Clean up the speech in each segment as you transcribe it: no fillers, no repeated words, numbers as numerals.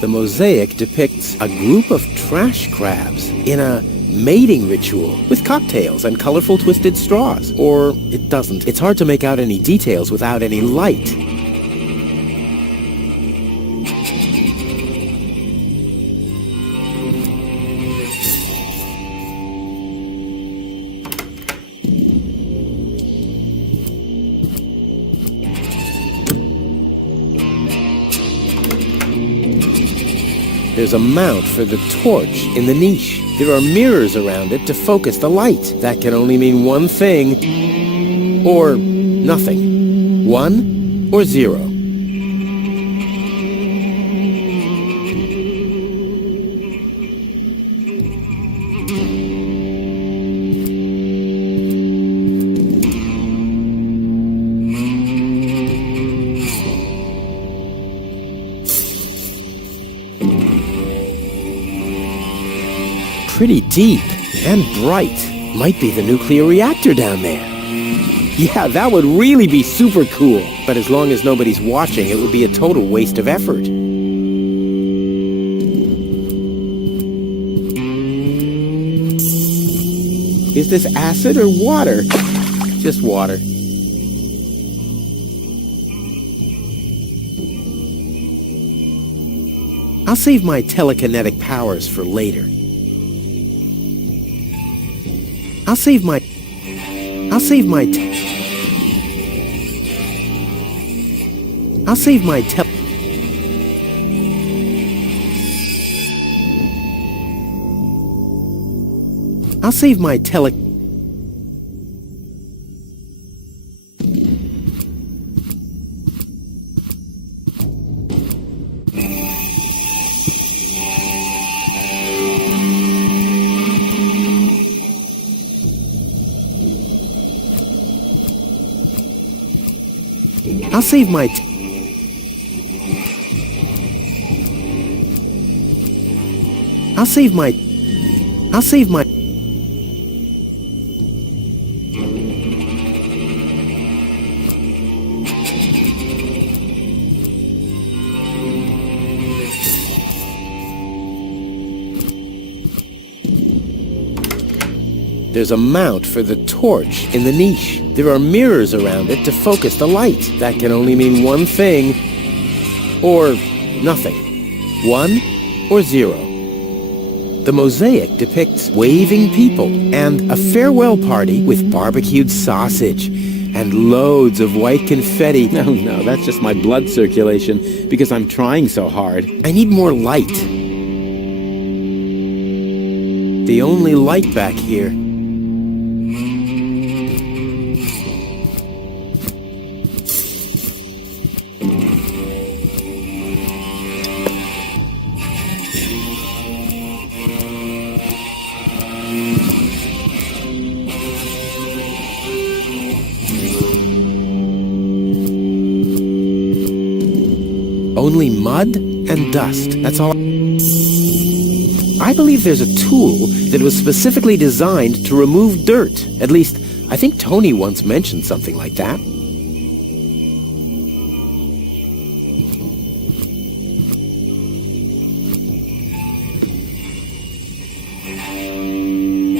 The mosaic depicts a group of trash crabs in a mating ritual with cocktails and colorful twisted straws. Or it doesn't. It's hard to make out any details without any light. There's a mount for the torch in the niche. There are mirrors around it to focus the light. That can only mean one thing, or nothing. 1 or 0. Pretty deep and bright. Might be the nuclear reactor down there. Yeah, that would really be super cool. But as long as nobody's watching, it would be a total waste of effort. Is this acid or water? Just water. I'll save my telekinetic powers for later. I'll save my tele. I'll save my... There's a mount for the torch in the niche. There are mirrors around it to focus the light. That can only mean one thing, or nothing. 1 or 0. The mosaic depicts waving people and a farewell party with barbecued sausage and loads of white confetti. No, that's just my blood circulation because I'm trying so hard. I need more light. The only light back here. Only mud and dust. That's all. I believe there's a tool that was specifically designed to remove dirt. At least, I think Tony once mentioned something like that.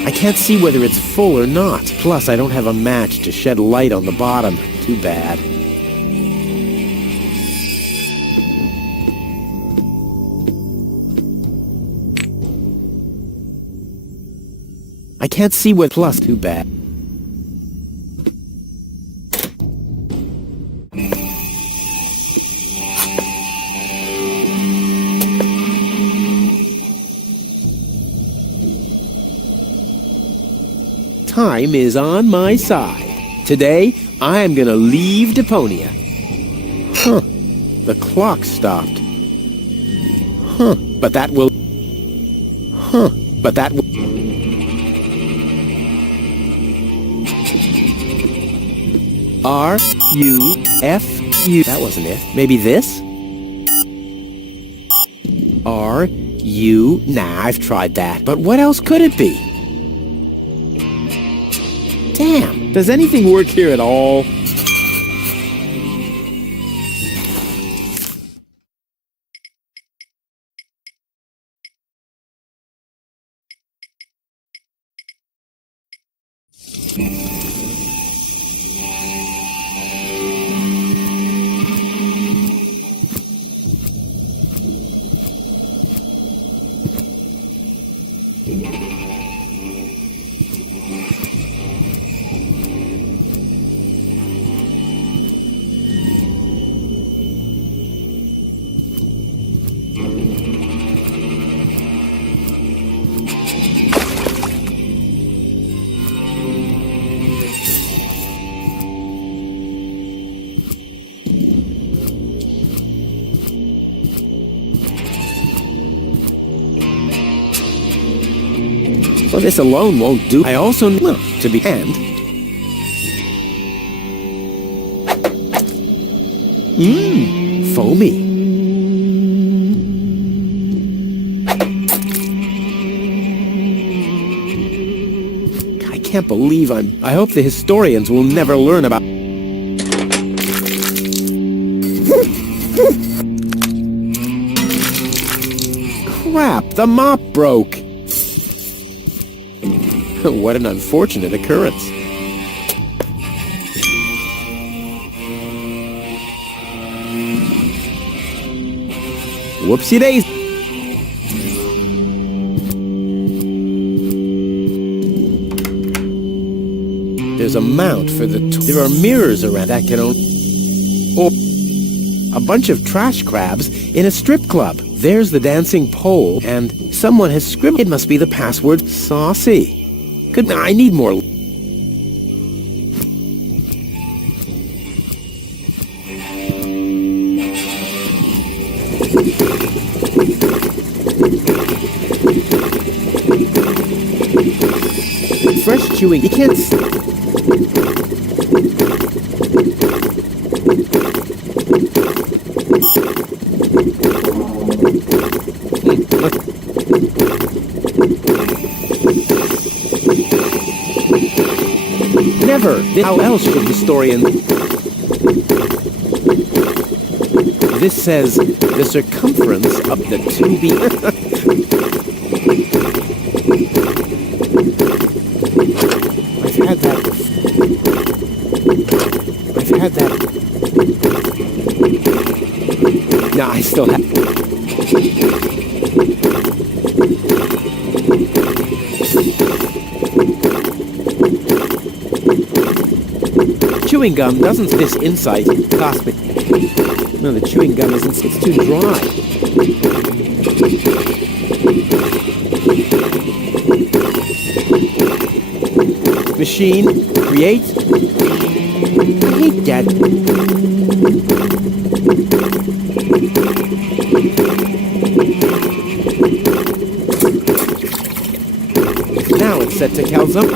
I can't see whether it's full or not. Plus, I don't have a match to shed light on the bottom. Too bad. I can't see what plus. Too bad. Time is on my side. Today, I am gonna leave Deponia. Huh. The clock stopped. Huh. But that will... Huh. But that will... R-U-F-U. That wasn't it. Maybe this? R-U... Nah, I've tried that. But what else could it be? Damn, does anything work here at all? Well, this alone won't do. I also know to be and. Foamy. I can't believe I hope the historians will never learn about. Crap, the mop broke. What an unfortunate occurrence. Whoopsie-daisy. There's a mount for the... There are mirrors around that can only... Or a bunch of trash crabs in a strip club. There's the dancing pole, and someone has scribbled... It must be the password saucy. I need more. Fresh chewing. You can't. Never. How else should historians... This says the circumference of the 2B... I've had that. No, I still have... Chewing gum doesn't this insight cost me? No, the chewing gum isn't. It's too dry. Machine, create. I hate that. Now it's set to calcium.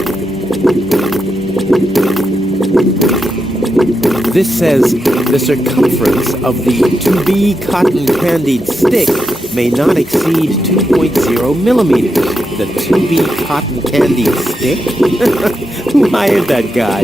This says the circumference of the 2B cotton candied stick may not exceed 2.0 millimeters. The 2B cotton candied stick? Who hired that guy?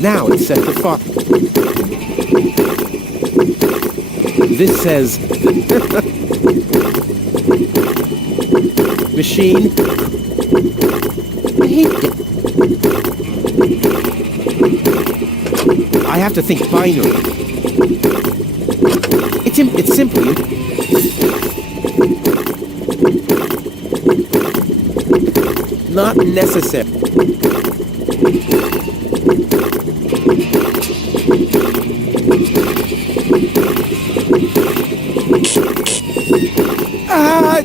Now it's set to far. This says machine. I hate it. I have to think binary. It's simply Not necessary. Ah!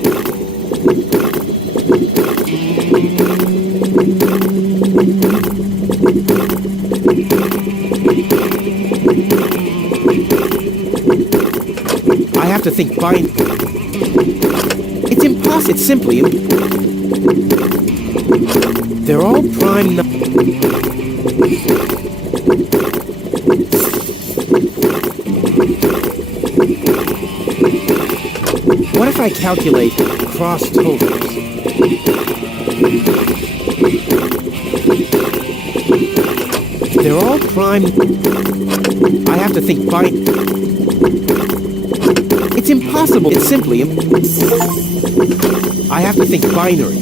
I have to think fine. It's impossible. It's simply... They're all prime... What if I calculate cross totals? They're all prime... I have to think fine. It's impossible. It's simply... I have to think binary.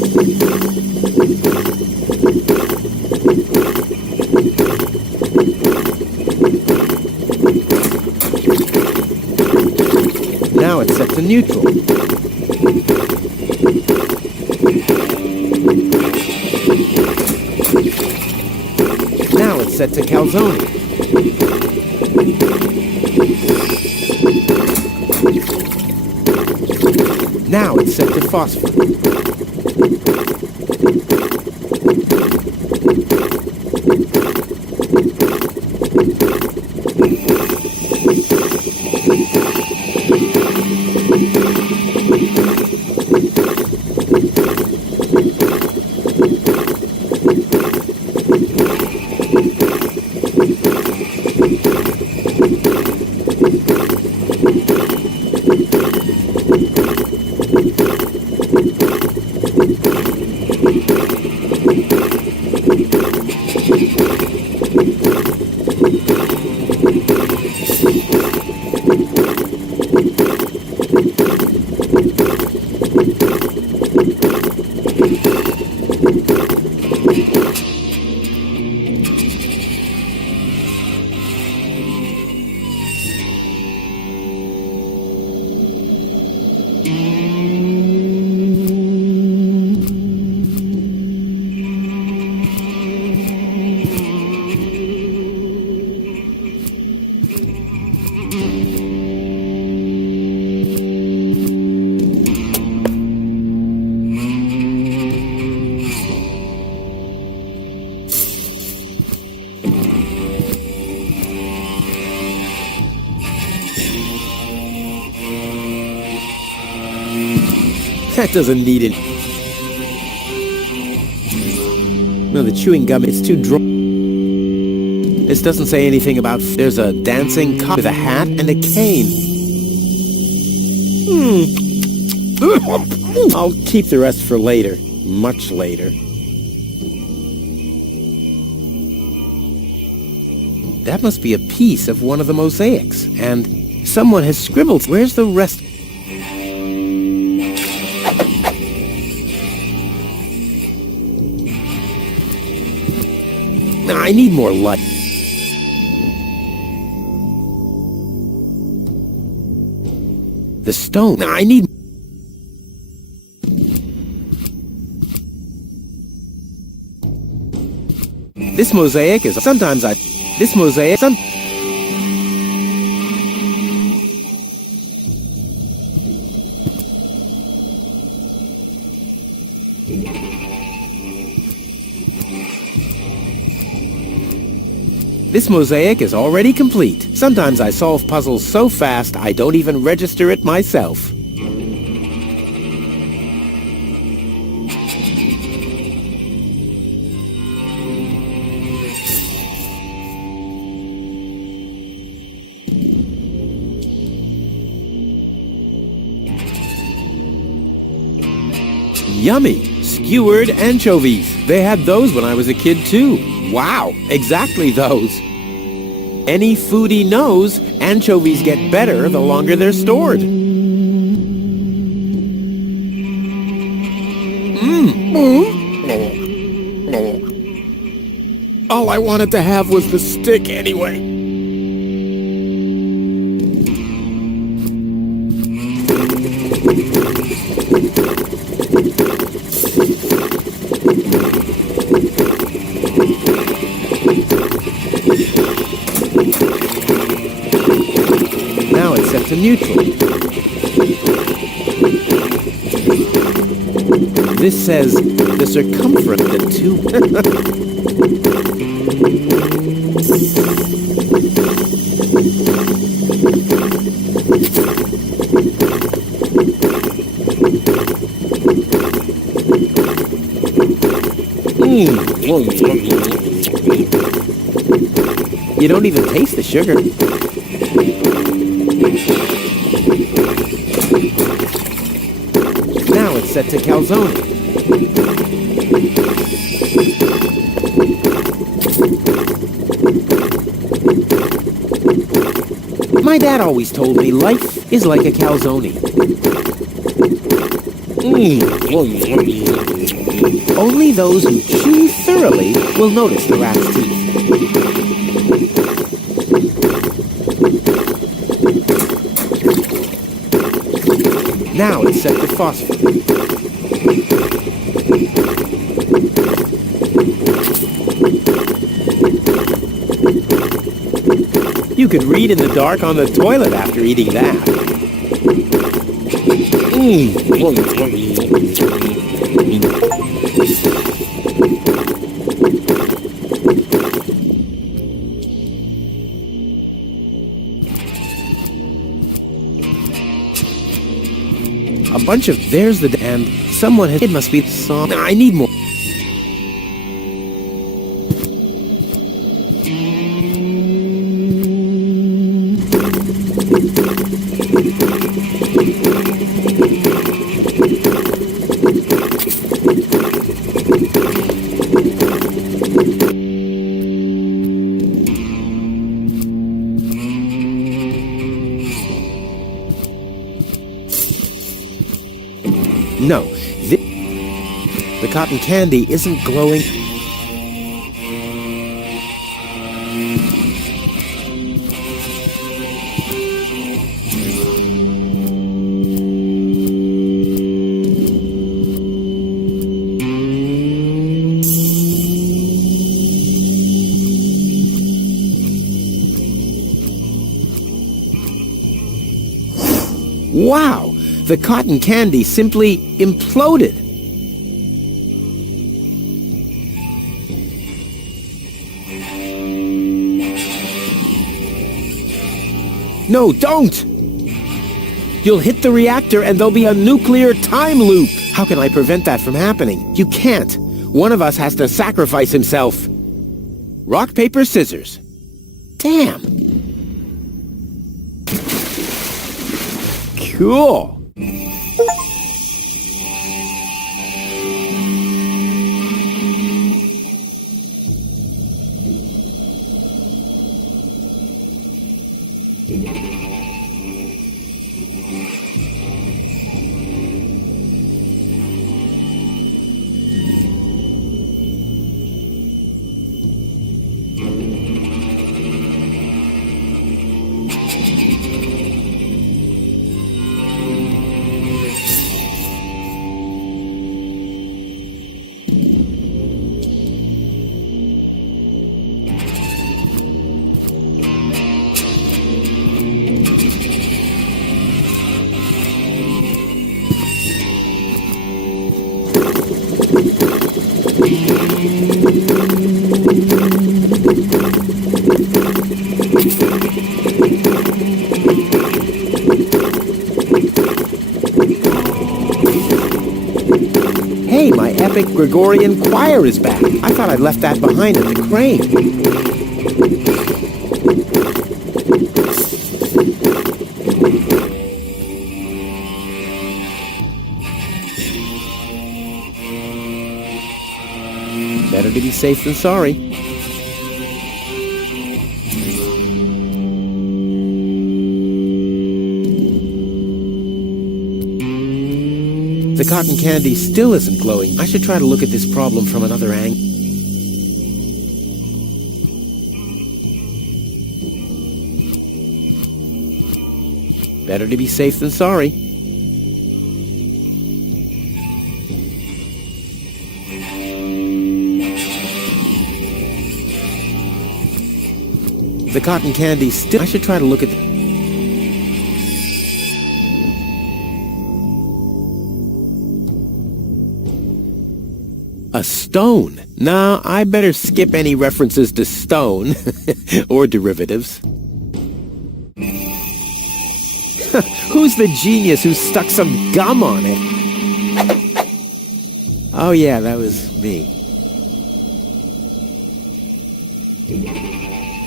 Now it's set to neutral. Now it's set to calzone. Now it's set to phosphor. That doesn't need it. No, the chewing gum, it's too dry. This doesn't say anything about... There's a dancing cop with a hat and a cane. I'll keep the rest for later. Much later. That must be a piece of one of the mosaics. And someone has scribbled... Where's the rest... I need more light. The stone. I need... This mosaic is... Sometimes I... This mosaic... This mosaic is already complete. Sometimes I solve puzzles so fast I don't even register it myself. Yummy! Skewered anchovies. They had those when I was a kid too. Wow, exactly those. Any foodie knows anchovies get better the longer they're stored. All I wanted to have was the stick anyway. to neutral. This says the circumference of the tube. You don't even taste the sugar. Now it's set to calzone. My dad always told me life is like a calzone. Only those who chew thoroughly will notice the rat's teeth. Now it's set to phosphorus. You could read in the dark on the toilet after eating that. A bunch of there's the and someone has it must be the song. I need more. No, the cotton candy isn't glowing. Wow! The cotton candy simply imploded. No, don't! You'll hit the reactor and there'll be a nuclear time loop. How can I prevent that from happening? You can't. One of us has to sacrifice himself. Rock, paper, scissors. Damn. Cool. Hey, my epic Gregorian choir is back. I thought I'd left that behind at the crane. Better to be safe than sorry. The cotton candy still isn't glowing. I should try to look at this problem from another angle. Better to be safe than sorry. The cotton candy still... I should try to look at... Stone. Now, I better skip any references to stone or derivatives. Who's the genius who stuck some gum on it? Oh yeah, that was me.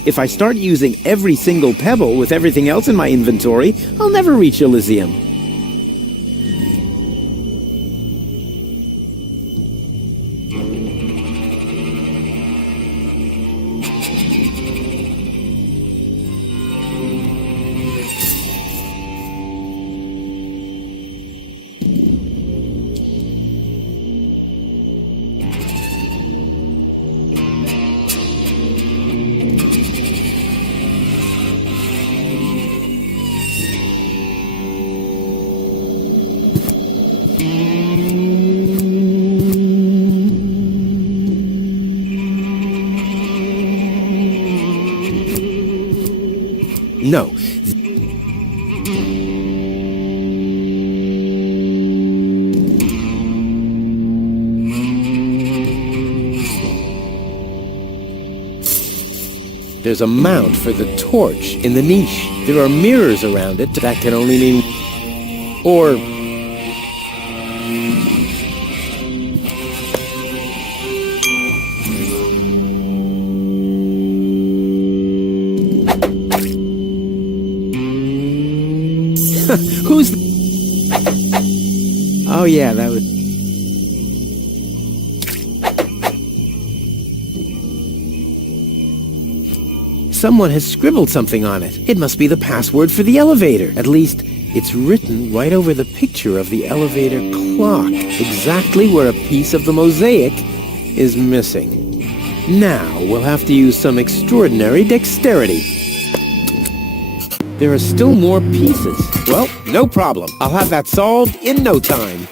If I start using every single pebble with everything else in my inventory, I'll never reach Elysium. No. There's a mount for the torch in the niche. There are mirrors around it. That can only mean... Or... Who's... Oh yeah, that was... Someone has scribbled something on it. It must be the password for the elevator. At least, it's written right over the picture of the elevator clock, exactly where a piece of the mosaic is missing. Now, we'll have to use some extraordinary dexterity. There are still more pieces. Well, no problem. I'll have that solved in no time.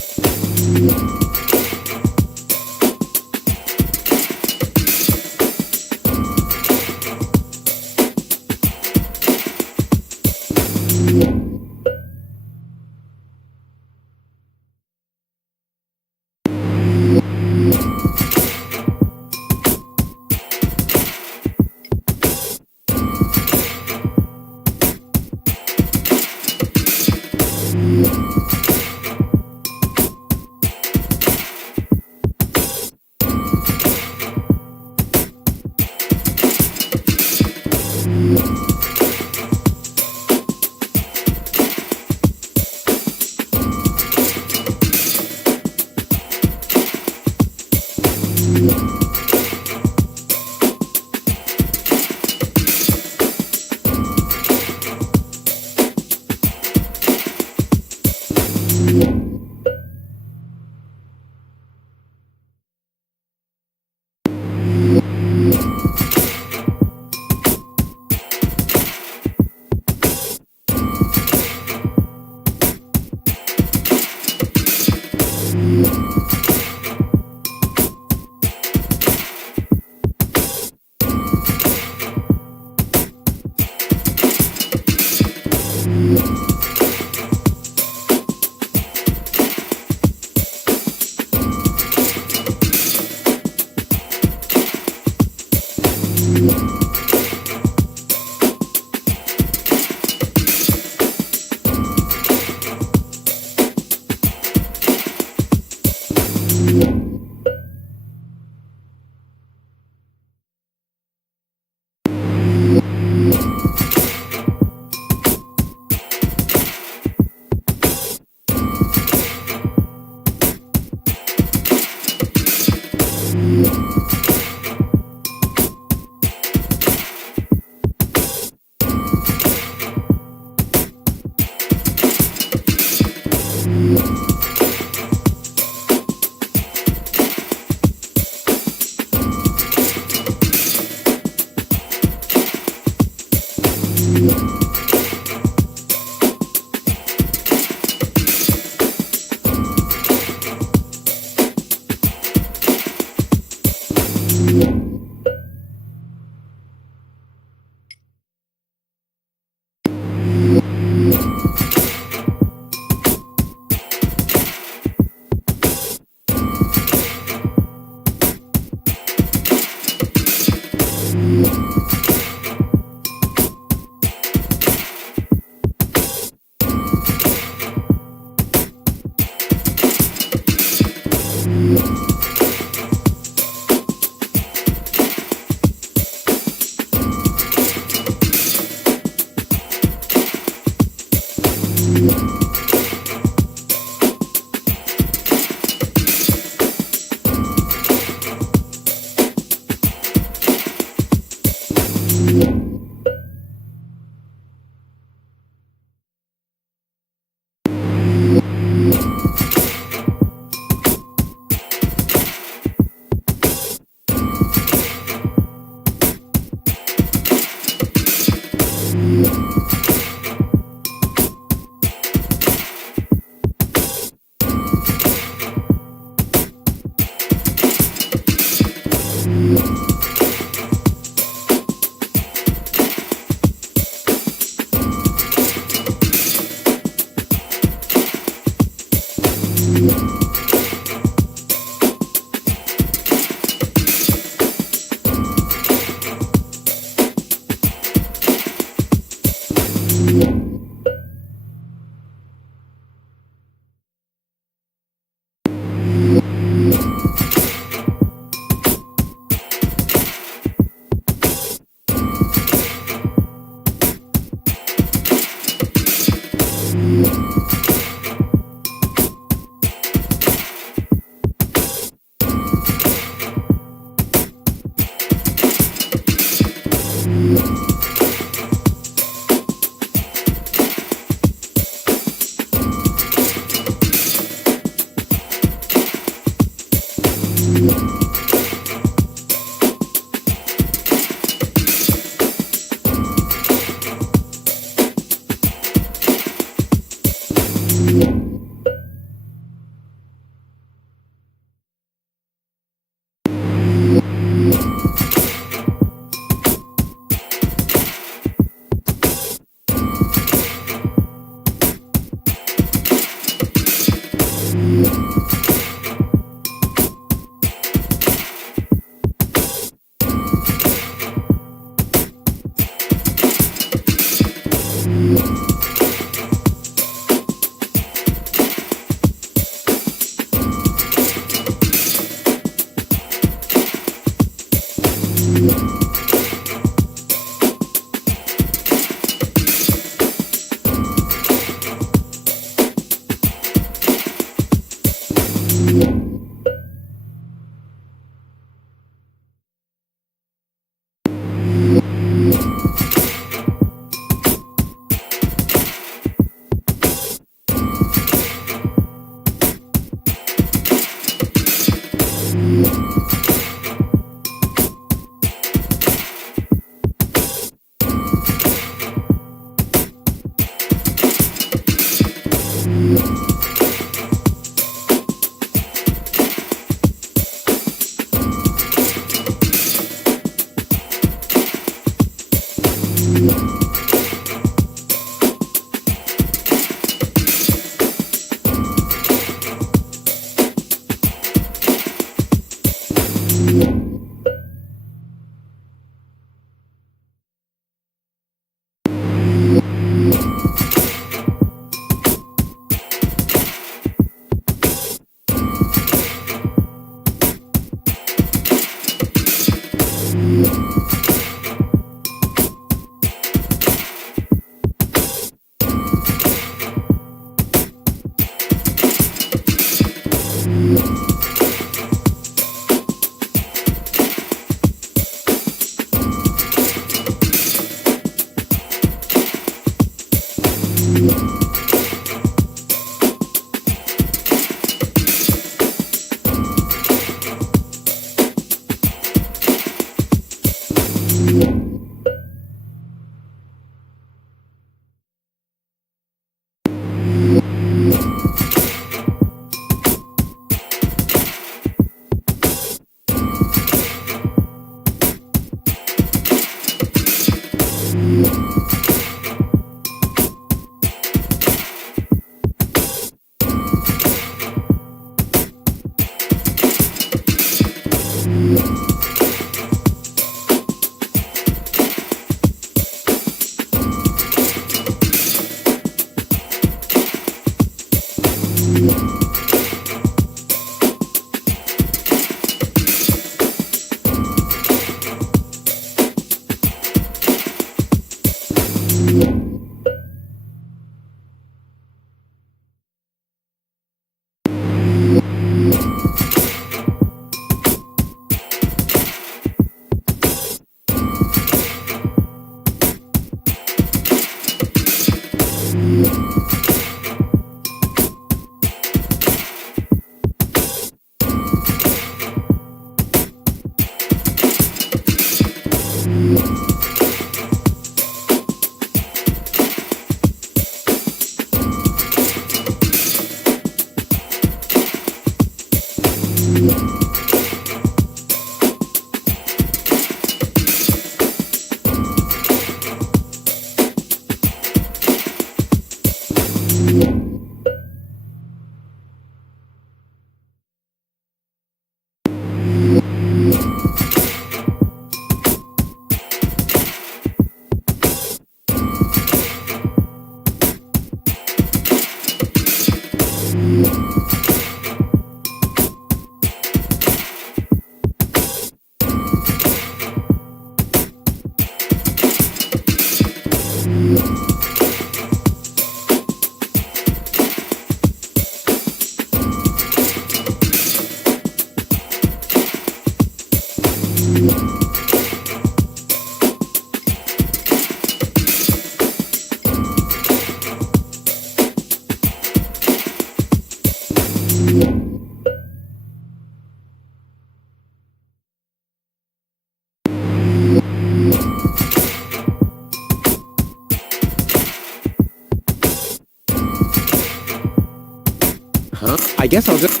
Huh? I guess I'll just...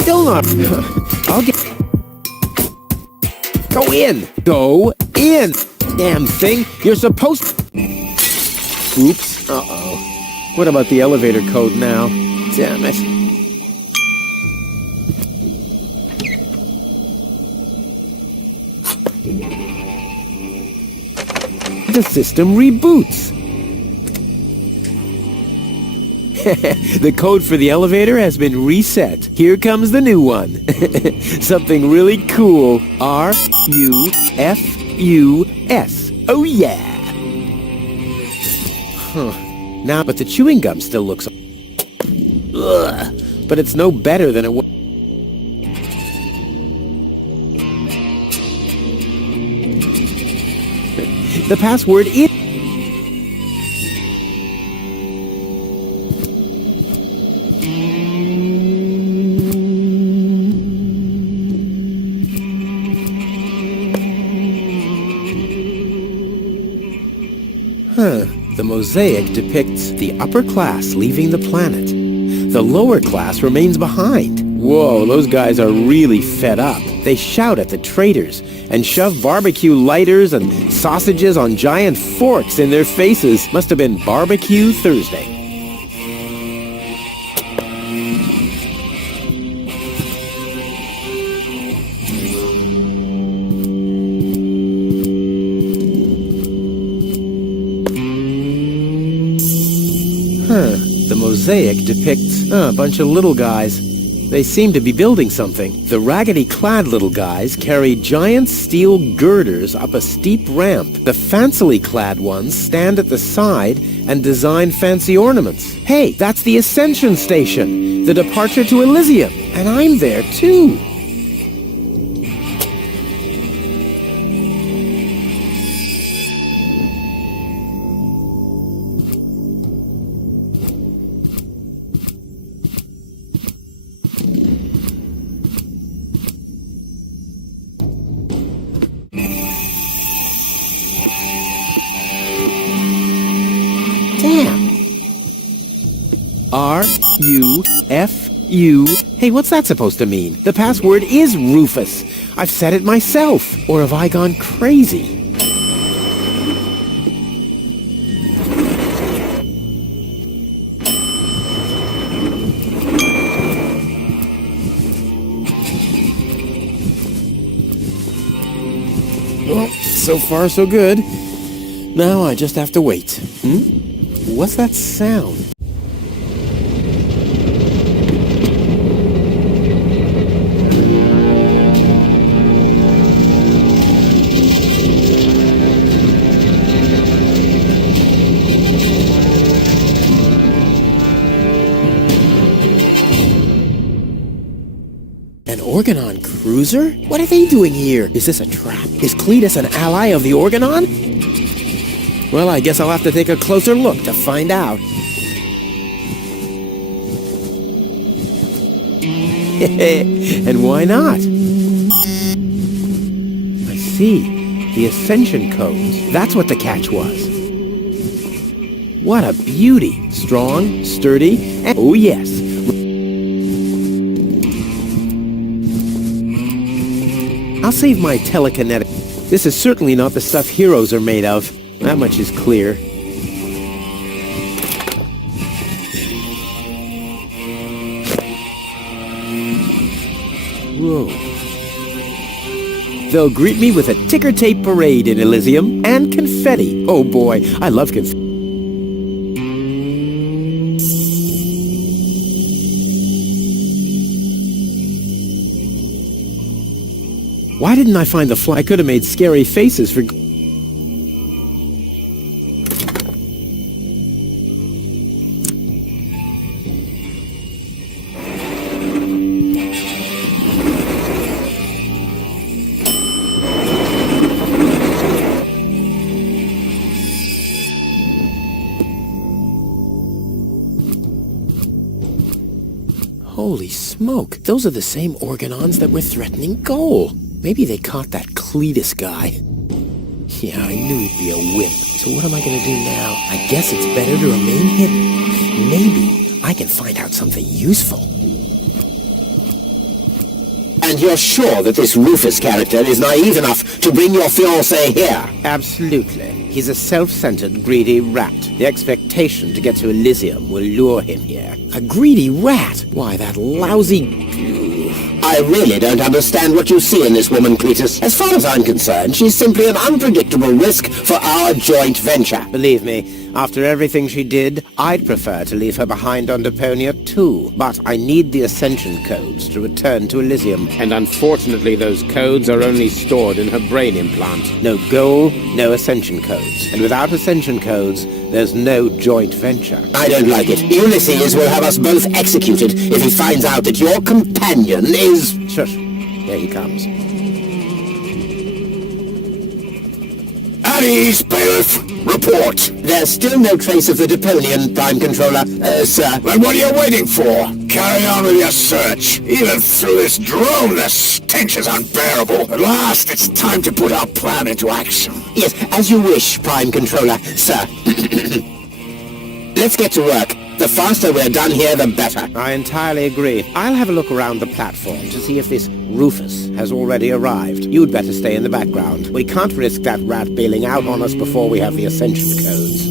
Still not... I'll get... Go in! Go in! Damn thing! You're supposed... Oops. Uh-oh. What about the elevator code now? Damn it. The system reboots. The code for the elevator has been reset. Here comes the new one. Something really cool. R-U-F-U-S. Oh yeah! Huh. Now, but the chewing gum still looks... Ugh. But it's no better than it was... The password is... The mosaic depicts the upper class leaving the planet. The lower class remains behind. Whoa, those guys are really fed up. They shout at the traitors and shove barbecue lighters and sausages on giant forks in their faces. Must have been Barbecue Thursday. The mosaic depicts a bunch of little guys. They seem to be building something. The raggedy-clad little guys carry giant steel girders up a steep ramp. The fancily-clad ones stand at the side and design fancy ornaments. Hey, that's the Ascension Station, the departure to Elysium, and I'm there too. Damn. R-U-F-U. Hey, what's that supposed to mean? The password is Rufus. I've said it myself. Or have I gone crazy? Well, so far so good. Now I just have to wait. What's that sound? An Organon cruiser? What are they doing here? Is this a trap? Is Cletus an ally of the Organon? Well, I guess I'll have to take a closer look to find out. And why not? I see. The Ascension codes. That's what the catch was. What a beauty. Strong, sturdy, and... Oh, yes. I'll save my telekinetic. This is certainly not the stuff heroes are made of. That much is clear. Whoa. They'll greet me with a ticker tape parade in Elysium and confetti. Oh boy, I love confetti. Why didn't I find the fly? I could have made scary faces for... Holy smoke, those are the same organons that were threatening Goal. Maybe they caught that Cletus guy. Yeah, I knew he'd be a wimp. So what am I gonna do now? I guess it's better to remain hidden. Maybe I can find out something useful. And you're sure that this Rufus character is naive enough to bring your fiancé here? Absolutely. He's a self-centered, greedy rat. The expectation to get to Elysium will lure him here. A greedy rat? Why, that lousy... I really don't understand what you see in this woman, Cletus. As far as I'm concerned, she's simply an unpredictable risk for our joint venture. Believe me, after everything she did, I'd prefer to leave her behind on Deponia too. But I need the Ascension codes to return to Elysium. And unfortunately, those codes are only stored in her brain implant. No goal, no Ascension codes. And without Ascension codes, there's no joint venture. I don't like it. Ulysses will have us both executed if he finds out that your companion is... Shush. Here he comes. At ease, Bailiff. Report. There's still no trace of the Deponian, Prime Controller, sir. Then what are you waiting for? Carry on with your search. Even through this drone, the stench is unbearable. At last, it's time to put our plan into action. Yes, as you wish, Prime Controller, sir. Let's get to work. The faster we're done here, the better. I entirely agree. I'll have a look around the platform to see if this Rufus has already arrived. You'd better stay in the background. We can't risk that rat bailing out on us before we have the Ascension codes.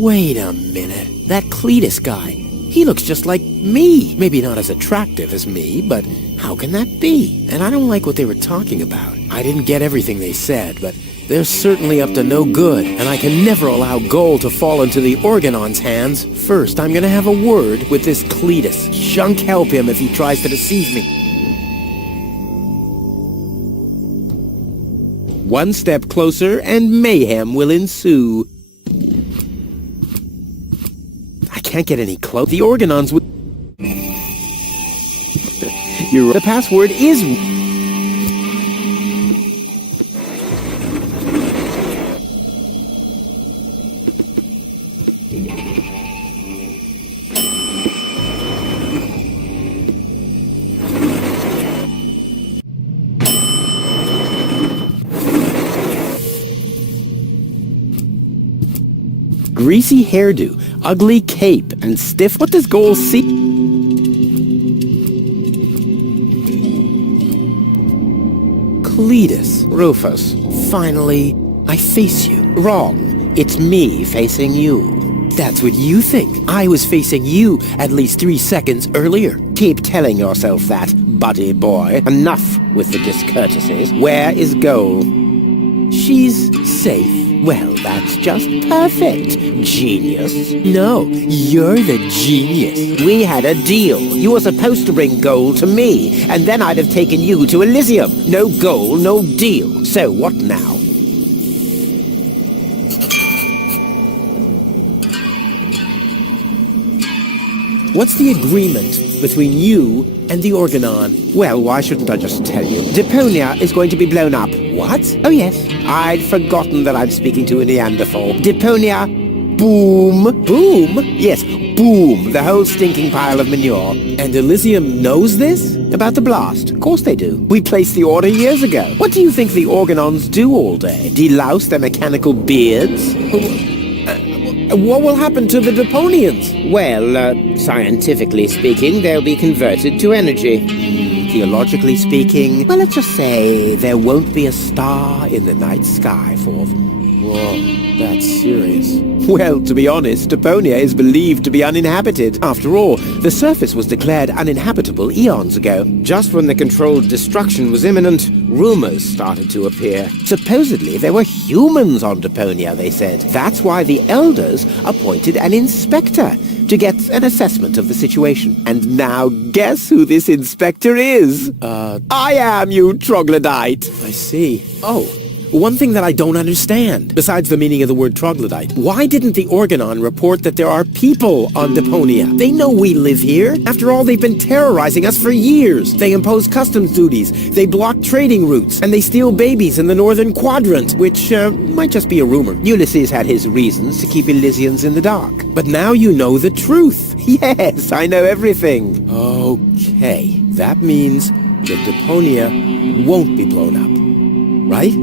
Wait a minute. That Cletus guy. He looks just like me. Maybe not as attractive as me, but how can that be? And I don't like what they were talking about. I didn't get everything they said, but they're certainly up to no good, and I can never allow Goal to fall into the Organon's hands. First, I'm gonna have a word with this Cletus. Junk help him if he tries to deceive me. One step closer, and mayhem will ensue. I can't get any close. The Organons would... The password is... Greasy hairdo, ugly cape, and stiff... What does Goal see? Cletus. Rufus. Finally, I face you. Wrong. It's me facing you. That's what you think. I was facing you at least 3 seconds earlier. Keep telling yourself that, buddy boy. Enough with the discourtesies. Where is Goal? She's safe. Well, that's just perfect. Genius. No, you're the genius. We had a deal. You were supposed to bring Goal to me, and then I'd have taken you to Elysium. No Goal, no deal. So what now? What's the agreement between you and the Organon? Well, why shouldn't I just tell you? Deponia is going to be blown up. What? Oh, yes. I'd forgotten that I'm speaking to a Neanderthal. Deponia, boom. Boom? Yes, boom. The whole stinking pile of manure. And Elysium knows this? About the blast? Of course they do. We placed the order years ago. What do you think the Organons do all day? Delouse their mechanical beards? What will happen to the Deponians? Well, scientifically speaking, they'll be converted to energy. Theologically speaking, well, let's just say there won't be a star in the night sky for them. Whoa, that's serious. Well, to be honest, Deponia is believed to be uninhabited. After all, the surface was declared uninhabitable eons ago. Just when the controlled destruction was imminent, rumors started to appear. Supposedly, there were humans on Deponia, they said. That's why the elders appointed an inspector to get an assessment of the situation. And now, guess who this inspector is? I am, you troglodyte! I see. Oh, one thing that I don't understand, besides the meaning of the word troglodyte, why didn't the Organon report that there are people on Deponia? They know we live here. After all, they've been terrorizing us for years. They impose customs duties, they block trading routes, and they steal babies in the northern quadrant, which might just be a rumor. Ulysses had his reasons to keep Elysians in the dark. But now you know the truth. Yes, I know everything. Okay, that means that Deponia won't be blown up, right?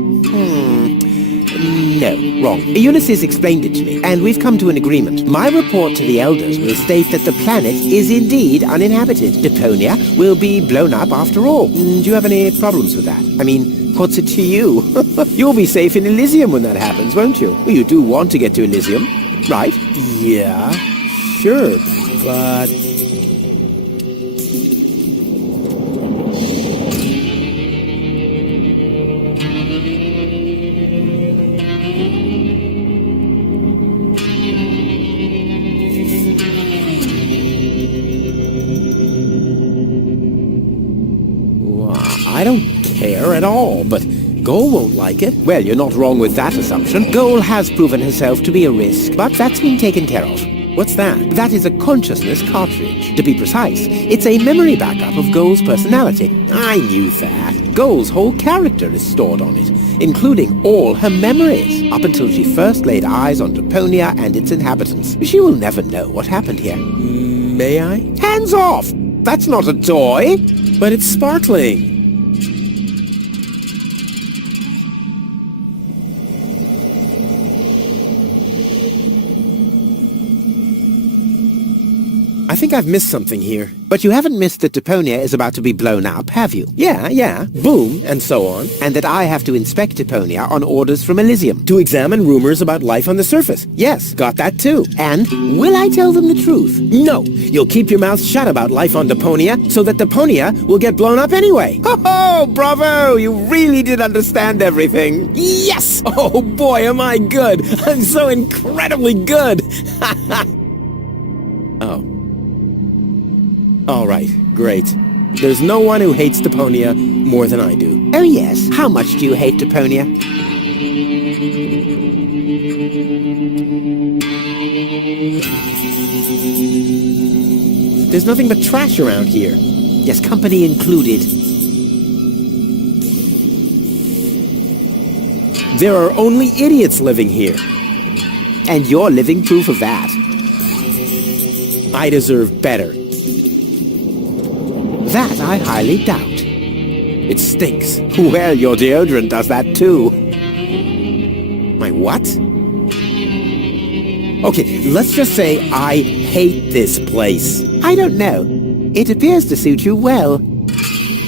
No, wrong. Ulysses explained it to me, and we've come to an agreement. My report to the elders will state that the planet is indeed uninhabited. Deponia will be blown up after all. Do you have any problems with that? I mean, what's it to you? You'll be safe in Elysium when that happens, won't you? Well, you do want to get to Elysium, right? Yeah, sure, but... I don't care at all, but Goal won't like it. Well, you're not wrong with that assumption. Goal has proven herself to be a risk, but that's been taken care of. What's that? That is a consciousness cartridge. To be precise, it's a memory backup of Goal's personality. I knew that. Goal's whole character is stored on it, including all her memories, up until she first laid eyes on Deponia and its inhabitants. She will never know what happened here. May I? Hands off! That's not a toy! But it's sparkling. I think I've missed something here. But you haven't missed that Deponia is about to be blown up, have you? Yeah. Boom, and so on. And that I have to inspect Deponia on orders from Elysium. To examine rumors about life on the surface. Yes, got that too. And will I tell them the truth? No, you'll keep your mouth shut about life on Deponia, so that Deponia will get blown up anyway. Oh, bravo! You really did understand everything. Yes! Oh boy, am I good! I'm so incredibly good! Oh. All right, great. There's no one who hates Deponia more than I do. Oh yes, how much do you hate Deponia? There's nothing but trash around here. Yes, company included. There are only idiots living here. And you're living proof of that. I deserve better. That I highly doubt. It stinks. Well, your deodorant does that too. My what? Okay, let's just say I hate this place. I don't know. It appears to suit you well.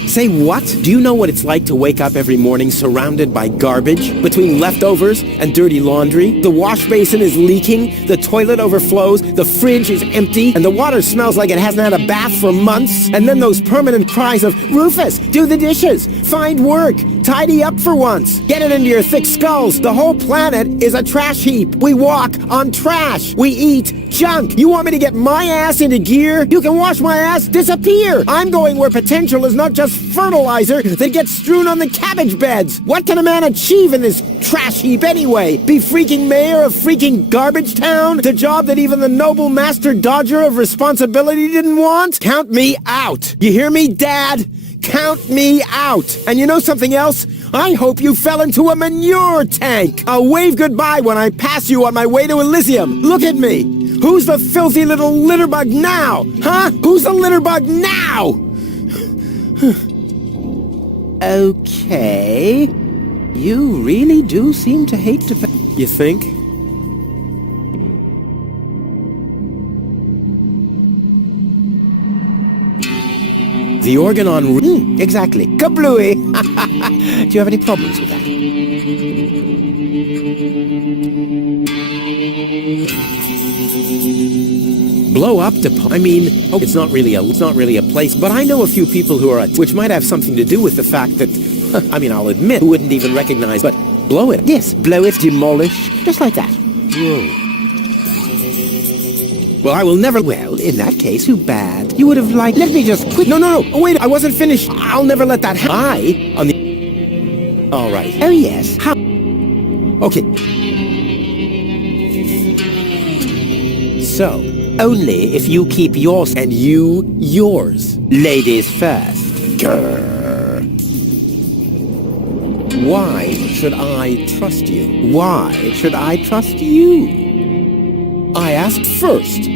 Say what? Do you know what it's like to wake up every morning surrounded by garbage? Between leftovers and dirty laundry? The wash basin is leaking, the toilet overflows, the fridge is empty, and the water smells like it hasn't had a bath for months. And then those permanent cries of, Rufus, do the dishes, find work, tidy up for once, get it into your thick skulls. The whole planet is a trash heap. We walk on trash. We eat junk. You want me to get my ass into gear? You can watch my ass disappear. I'm going where potential is not just fertilizer that gets strewn on the cabbage beds. What can a man achieve in this trash heap anyway? Be freaking mayor of freaking garbage town? The job that even the noble master dodger of responsibility didn't want? Count me out. You hear me, Dad? Count me out. And you know something else? I hope you fell into a manure tank. I'll wave goodbye when I pass you on my way to Elysium. Look at me. Who's the filthy little litterbug now? Huh? Who's the litterbug now? Okay. You really do seem to hate to... You think? The Organon... exactly. Kablooey! Do you have any problems with that? Blow up Deponia? I mean, oh, it's not really a place, but I know a few people who are which might have something to do with the fact that, I mean, I'll admit, who wouldn't even recognize, but blow it. Yes, blow it, demolish, just like that. Whoa. Well, I will never... Well, in that case, too bad. You would have liked... Let me just quit. No. Oh, wait, I wasn't finished. I'll never let that happen. On the... All right. Oh, yes. How... Okay. So, Only if you keep yours and you, yours. ladies first. Grrr. Why should I trust you? Why should I trust you? I asked first.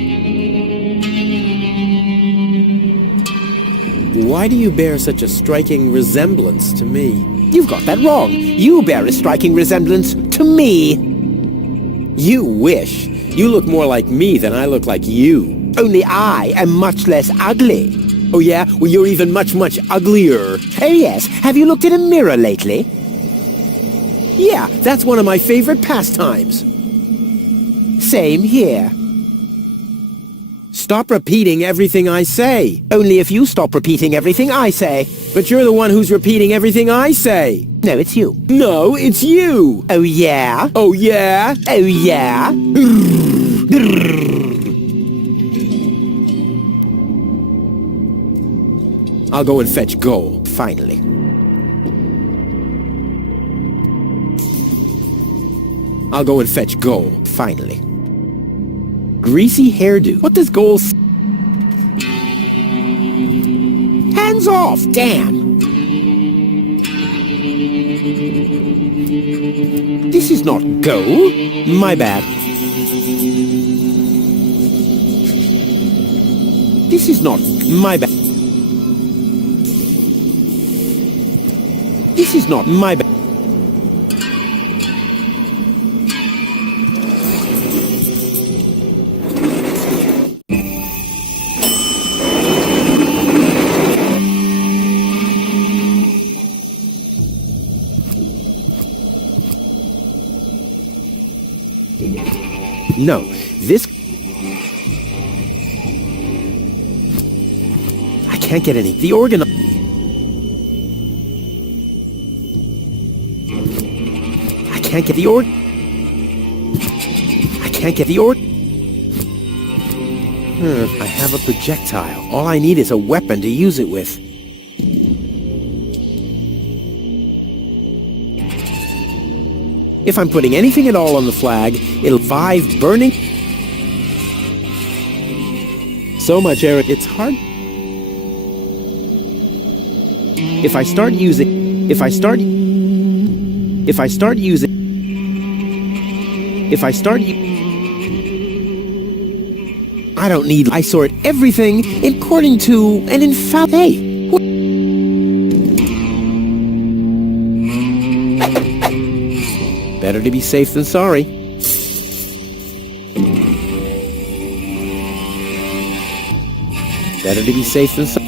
Why do you bear such a striking resemblance to me? You've got that wrong. You bear a striking resemblance to me. You wish. You look more like me than I look like you. Only I am much less ugly. Oh yeah? Well, you're even much uglier. Oh yes, have you looked in a mirror lately? Yeah, that's one of my favorite pastimes. Same here. Stop repeating everything I say. Only if you stop repeating everything I say. But you're the one who's repeating everything I say. No, it's you. No, it's you. Oh yeah? Oh yeah? Oh yeah? I'll go and fetch gold. Finally. I'll go and fetch gold. Finally. Greasy hairdo. What does gold Hands off, damn! This is not gold. My bad. This is not... My bad. This is not... My bad. No, this... I can't get any... The organ... I can't get the org... I can't get the org... I have a projectile. All I need is a weapon to use it with. If I'm putting anything at all on the flag, it'll survive burning. So much air, it's hard. If I start using... I don't need... I sort everything according to an infallible... Hey! Better to be safe than sorry. Better to be safe than sorry.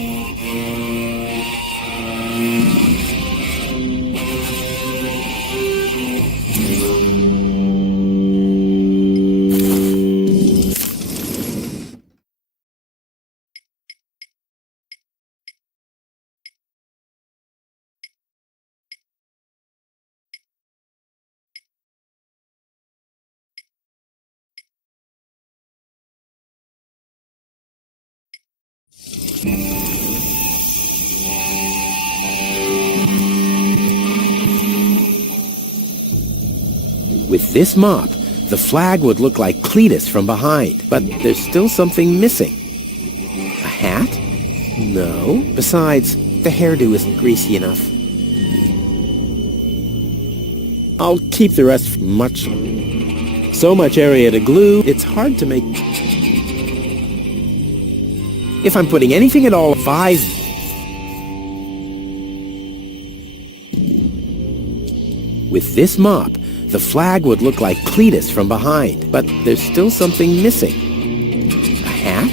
With this mop, the flag would look like Cletus from behind, but there's still something missing. A hat? No. Besides, the hairdo isn't greasy enough. I'll keep the rest much... So much area to glue, it's hard to make... If I'm putting anything at all, 5... With this mop, the flag would look like Cletus from behind, but there's still something missing. A hat?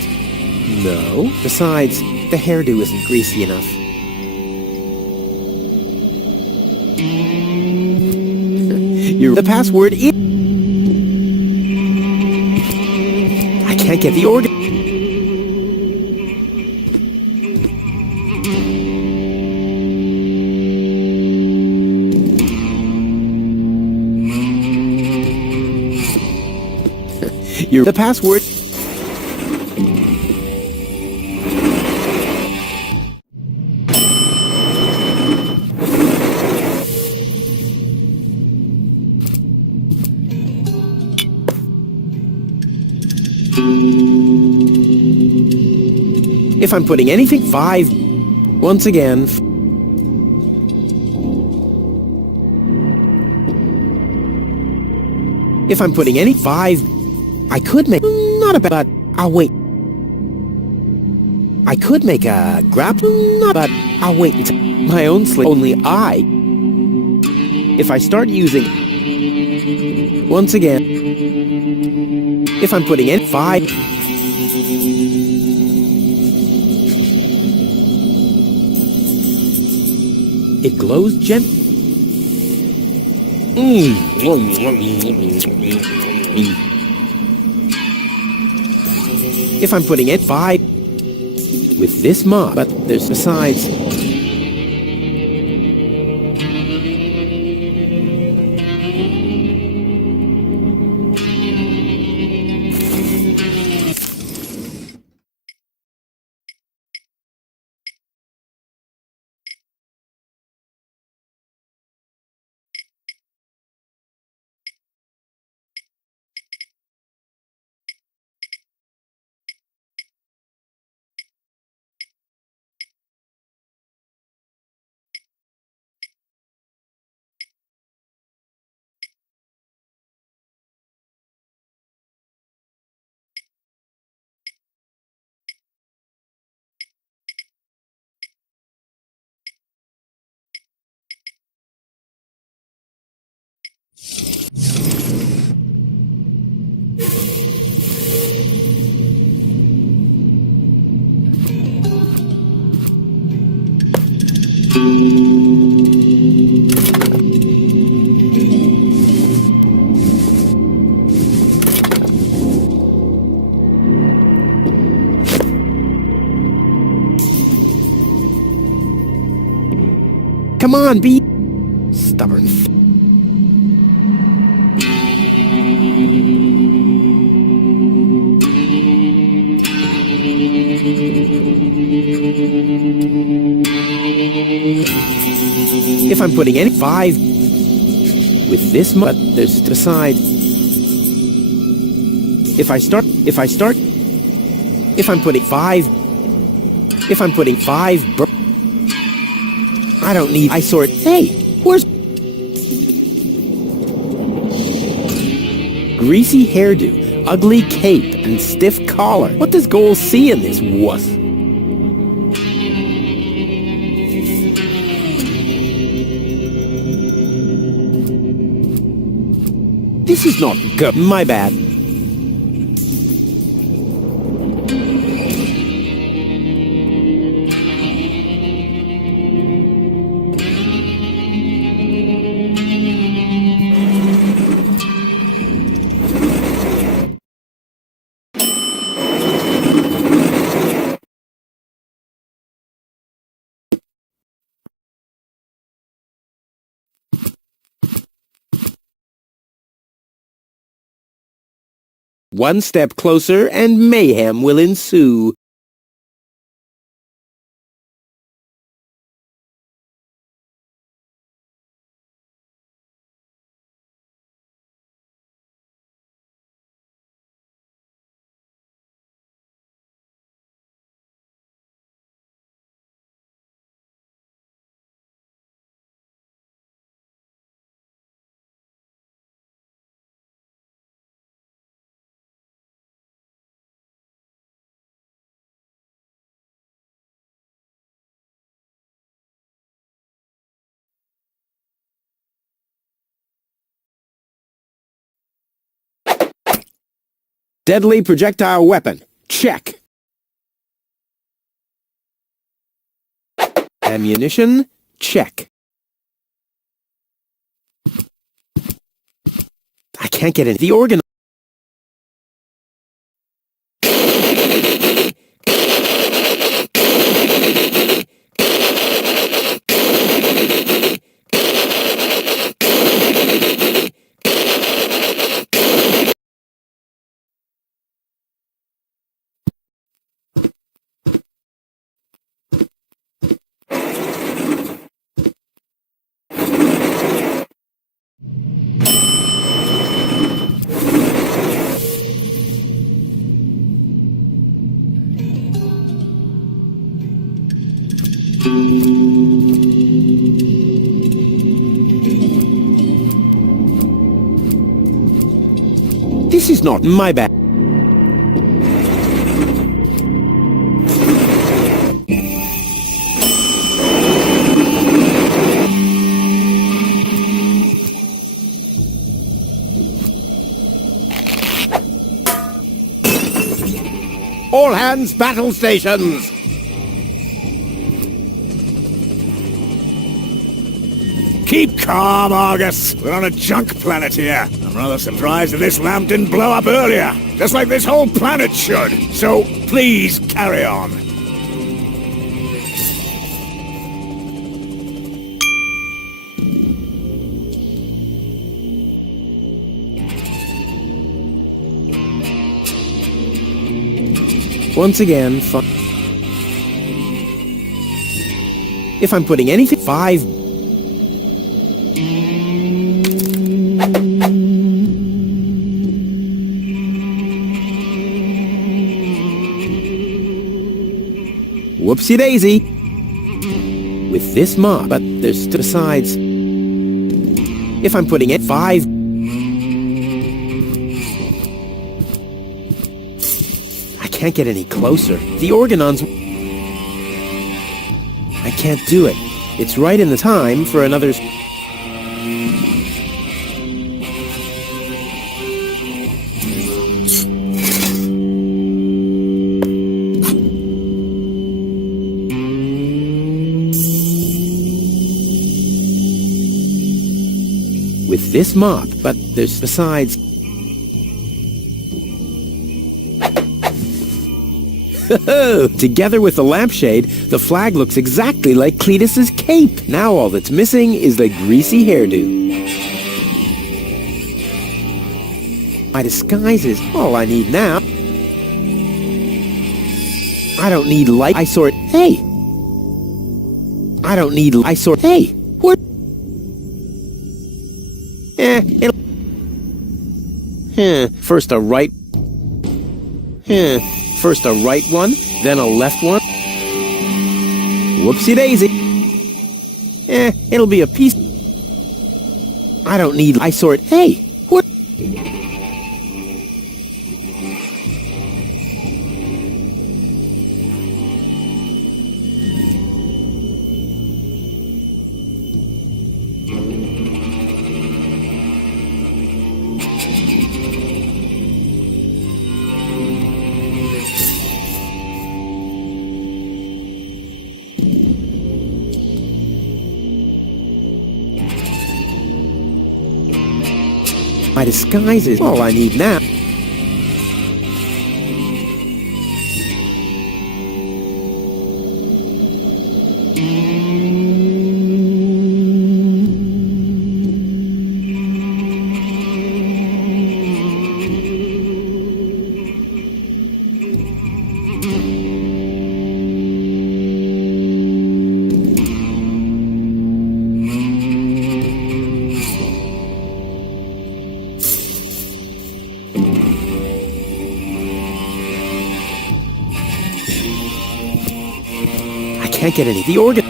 No. Besides, the hairdo isn't greasy enough. The password is... I can't get the organ... The password... If I'm putting anything... 5... Once again... If I'm putting any... 5... I could make... Not a bad... I'll wait. I could make a grab... Not bad... I'll wait until... My own slip... Only I... If I start using... Once again... If I'm putting in 5... It glows gently. If I'm putting in 5... With this mod... But there's besides... Come on, be stubborn. If I'm putting any 5 with this much, there's beside. If I'm putting 5, if I'm putting 5, I don't need. I sort. Hey, where's greasy hairdo, ugly cape, and stiff collar? What does Goal see in this wuss? This is not good. My bad. One step closer and mayhem will ensue. Deadly projectile weapon. Check. Ammunition. Check. I can't get in the organ. This is not my bad. All hands, battle stations! Keep calm, Argus. We're on a junk planet here. I'm rather surprised that this lamp didn't blow up earlier. Just like this whole planet should. So, please carry on. Once again, if I'm putting anything... 5... Whoopsie-daisy. With this mob, but there's besides... If I'm putting it 5... I can't get any closer. The organons... I can't do it. It's right in the time for another... With this mop, but there's besides... Together with the lampshade, the flag looks exactly like Cletus's cape. Now all that's missing is the greasy hairdo. My disguise is all I need now. I don't need light. I sort... Hey! I don't need... I sort... Hey! What? It'll... First a right... First a right one, then a left one. Whoopsie-daisy. It'll be a piece... I don't need... I sort... Hey! What? My disguise is all I need now. Can't get any. The organ...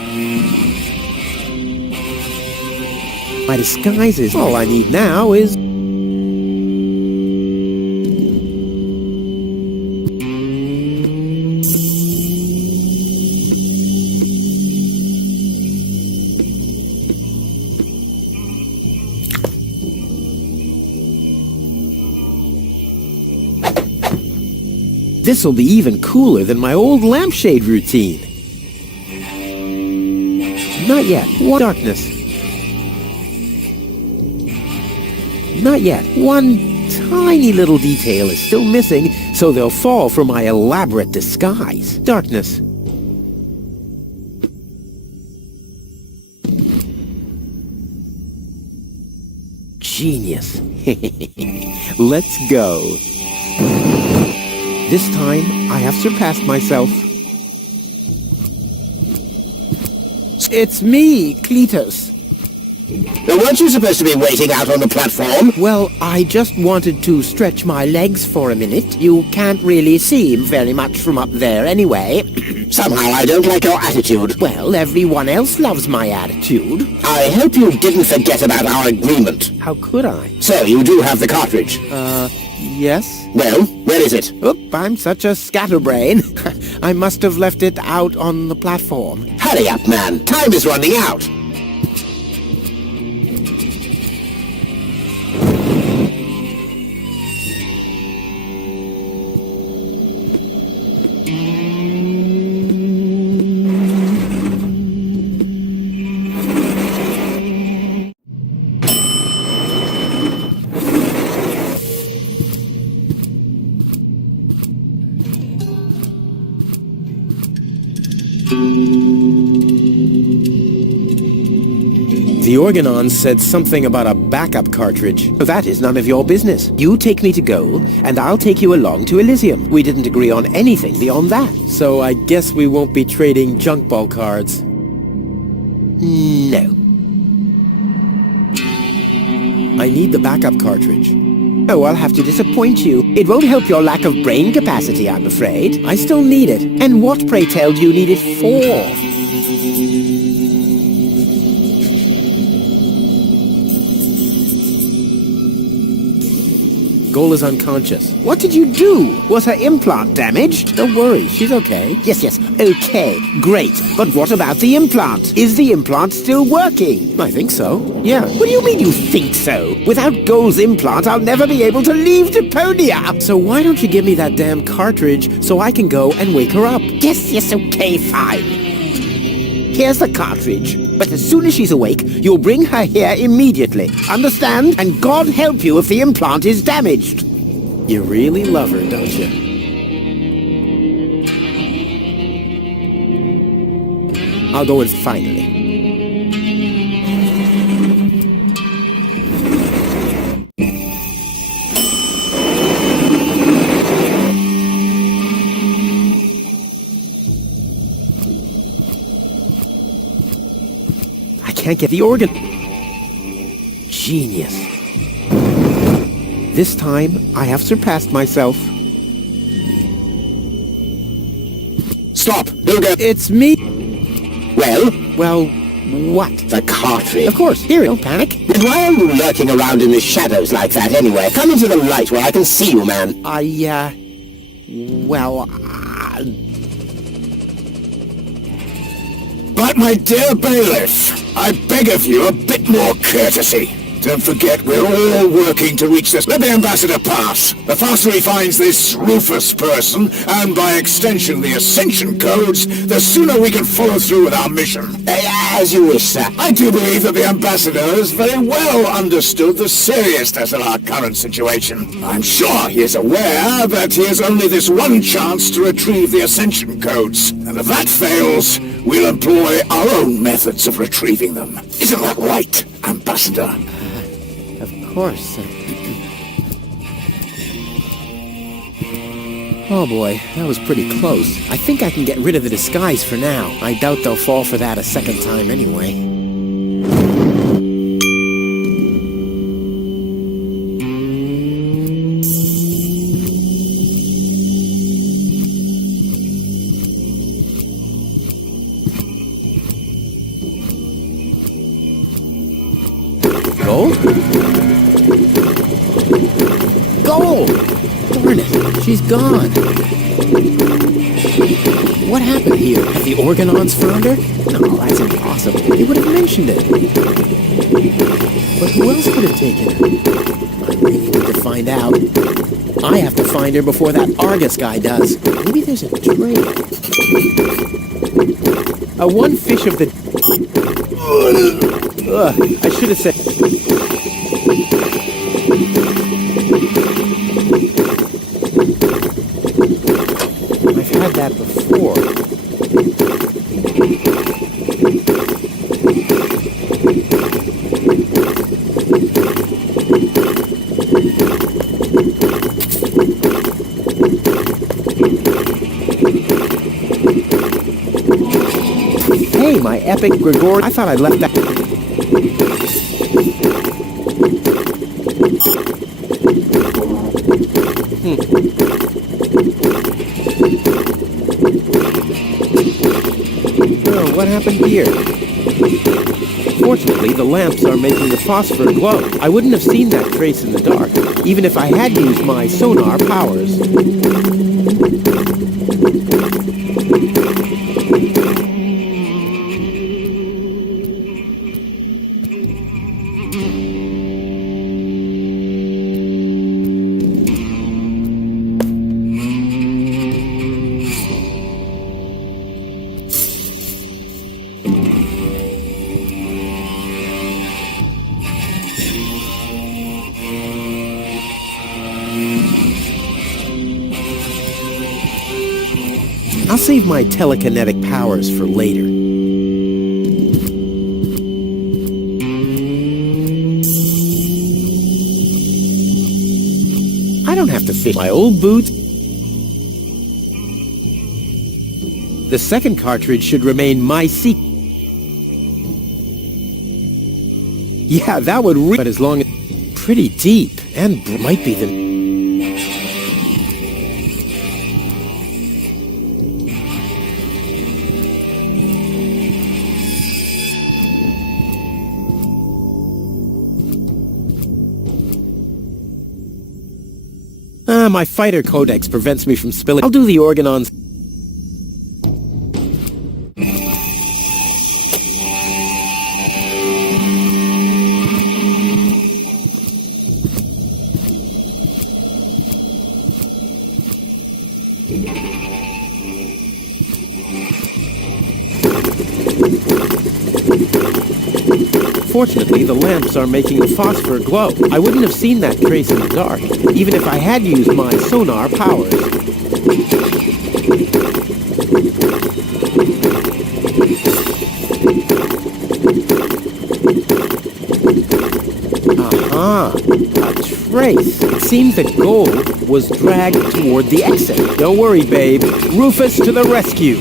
My disguise is... All I need now is... This'll be even cooler than my old lampshade routine. Not yet. What darkness? Not yet. One tiny little detail is still missing, so they'll fall for my elaborate disguise. Darkness. Genius. Let's go. This time, I have surpassed myself. It's me, Cletus. Now, weren't you supposed to be waiting out on the platform? Well, I just wanted to stretch my legs for a minute. You can't really see very much from up there anyway. Somehow I don't like your attitude. Well, everyone else loves my attitude. I hope you didn't forget about our agreement. How could I? So, you do have the cartridge? Yes? Well, where is it? Oop, I'm such a scatterbrain. I must have left it out on the platform. Hurry up, man. Time is running out. The Organon said something about a backup cartridge. That is none of your business. You take me to Goal, and I'll take you along to Elysium. We didn't agree on anything beyond that. So I guess we won't be trading junk ball cards. No. I need the backup cartridge. Oh, I'll have to disappoint you. It won't help your lack of brain capacity, I'm afraid. I still need it. And what, pray tell, do you need it for? Goal is unconscious. What did you do? Was her implant damaged? Don't worry, she's okay. Yes, okay, great. But what about the implant? Is the implant still working? I think so, yeah. What do you mean you think so? Without Goal's implant, I'll never be able to leave Deponia! So why don't you give me that damn cartridge so I can go and wake her up? Yes, okay, fine. Here's the cartridge. But as soon as she's awake, you'll bring her here immediately. Understand? And God help you if the implant is damaged. You really love her, don't you? I'll go in finally. I can't get the organ. Genius. This time, I have surpassed myself. Stop! Don't go! It's me! Well? Well, what? The cartridge. Of course. Here, don't panic. And why are you lurking around in the shadows like that anyway? Come into the light where I can see you, man. But my dear bailiff, I beg of you a bit more courtesy. Don't forget, we're all working to reach this. Let the ambassador pass. The faster he finds this Rufus person, and by extension the Ascension codes, the sooner we can follow through with our mission. As you wish, sir. I do believe that the ambassador has very well understood the seriousness of our current situation. I'm sure he is aware that he has only this one chance to retrieve the Ascension codes, and if that fails, we'll employ our own methods of retrieving them. Isn't that right, Ambassador? Of course. Oh boy, that was pretty close. I think I can get rid of the disguise for now. I doubt they'll fall for that a second time anyway. Gold? Gold! Darn it, she's gone. What happened here? Have the Organons found her? No, that's impossible. They would have mentioned it. But who else could have taken her? I'm waiting to find out. I have to find her before that Argus guy does. Maybe there's a trail. One fish of the... I should have said... I've had that before. Hey, my epic Gregor. I thought I'd left that... Oh, what happened here? Fortunately, the lamps are making the phosphor glow. I wouldn't have seen that trace in the dark, even if I had used my sonar powers. I'll save my telekinetic powers for later. I don't have to fit my old boot. The second cartridge should remain my secret. Yeah, that would but as long as pretty deep and might be the my fighter codex prevents me from spilling. I'll do the organons. Fortunately, the lamps are making the phosphor glow. I wouldn't have seen that trace in the dark, even if I had used my sonar powers. Aha! A trace. It seems that gold was dragged toward the exit. Don't worry, babe. Rufus to the rescue!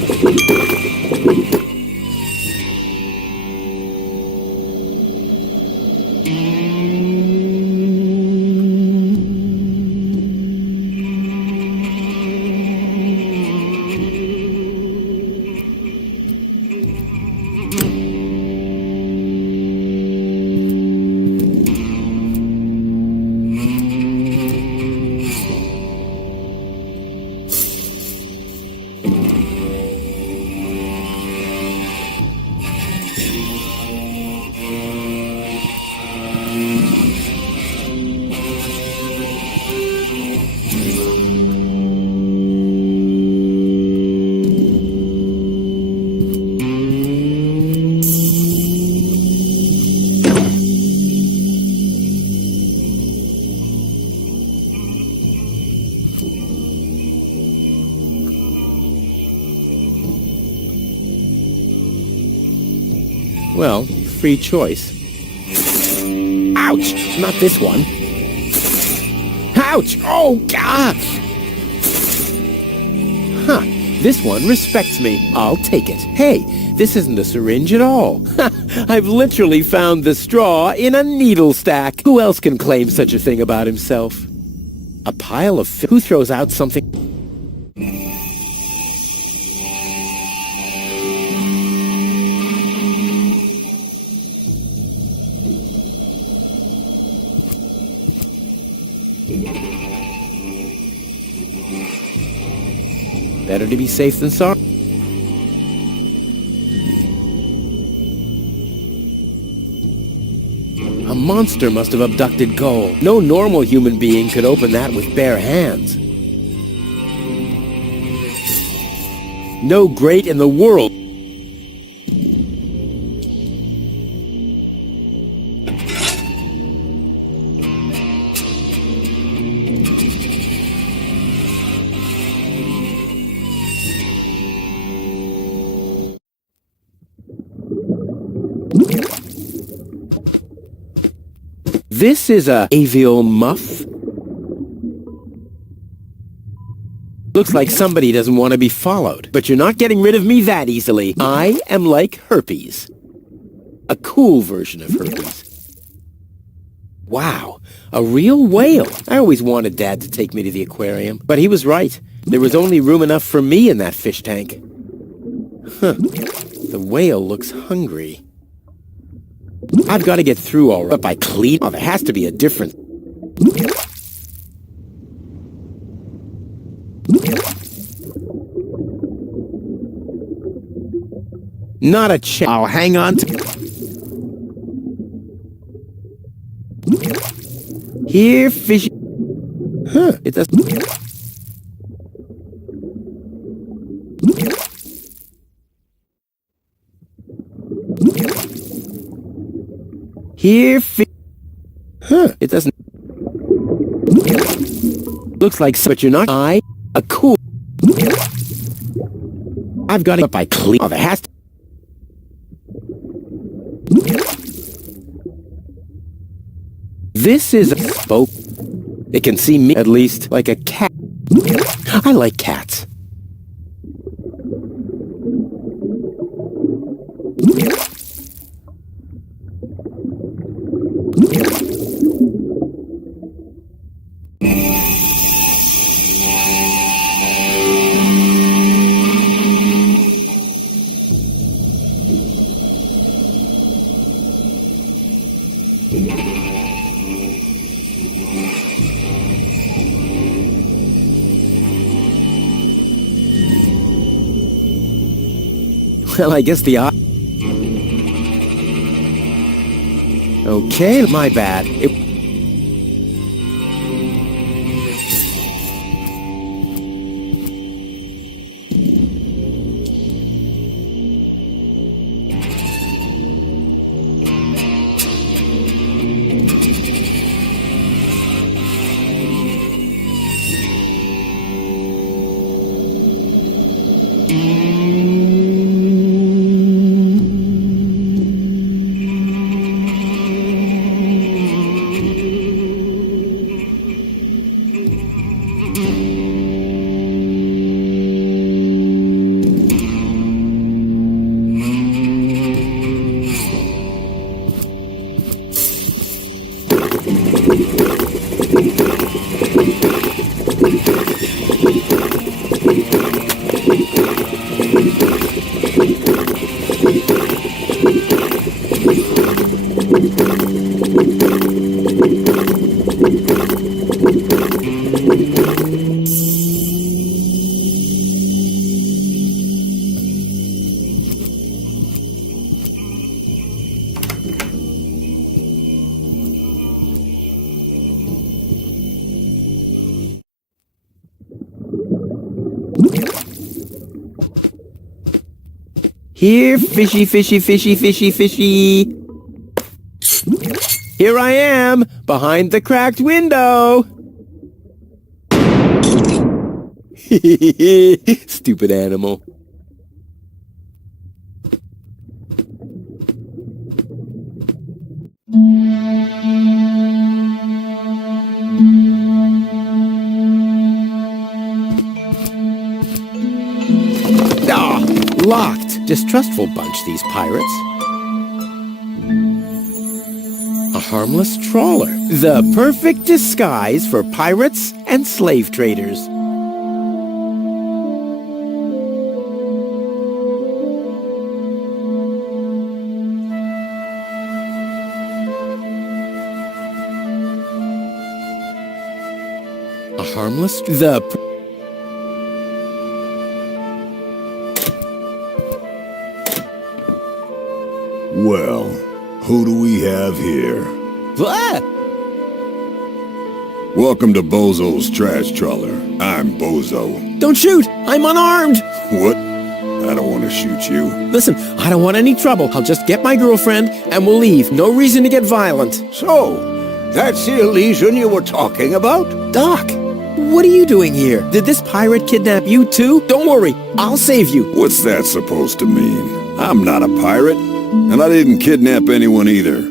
Well, free choice. Ouch! Not this one. Ouch! Oh, God! Huh. This one respects me. I'll take it. Hey, this isn't a syringe at all. I've literally found the straw in a needle stack. Who else can claim such a thing about himself? A pile of who throws out something? Better to be safe than sorry. A monster must have abducted gold. No normal human being could open that with bare hands. No great in the world. This is a avial muff. Looks like somebody doesn't want to be followed. But you're not getting rid of me that easily. I am like herpes. A cool version of herpes. Wow, a real whale. I always wanted Dad to take me to the aquarium. But he was right. There was only room enough for me in that fish tank. Huh. The whale looks hungry. I've got to get through all right, but by clean... Oh, there has to be a difference. Not a chance. I'll hang on to... Here, fishy... Huh, it does... Here, huh, it doesn't... Looks like... But you're not... A cool... I've got it by clean... Oh, there has to... This is a spoke. It can see me, at least, like a cat. I like cats. Well, I guess the... Okay, my bad. Here, fishy, fishy, fishy, fishy, fishy. Here I am, behind the cracked window. Stupid animal. Ah, locked. Distrustful bunch, these pirates. A harmless trawler. The perfect disguise for pirates and slave traders. A harmless... Well, who do we have here? What? Welcome to Bozo's Trash Trawler. I'm Bozo. Don't shoot! I'm unarmed! What? I don't want to shoot you. Listen, I don't want any trouble. I'll just get my girlfriend and we'll leave. No reason to get violent. So, that's the illusion you were talking about? Doc, what are you doing here? Did this pirate kidnap you too? Don't worry, I'll save you. What's that supposed to mean? I'm not a pirate, and I didn't kidnap anyone either.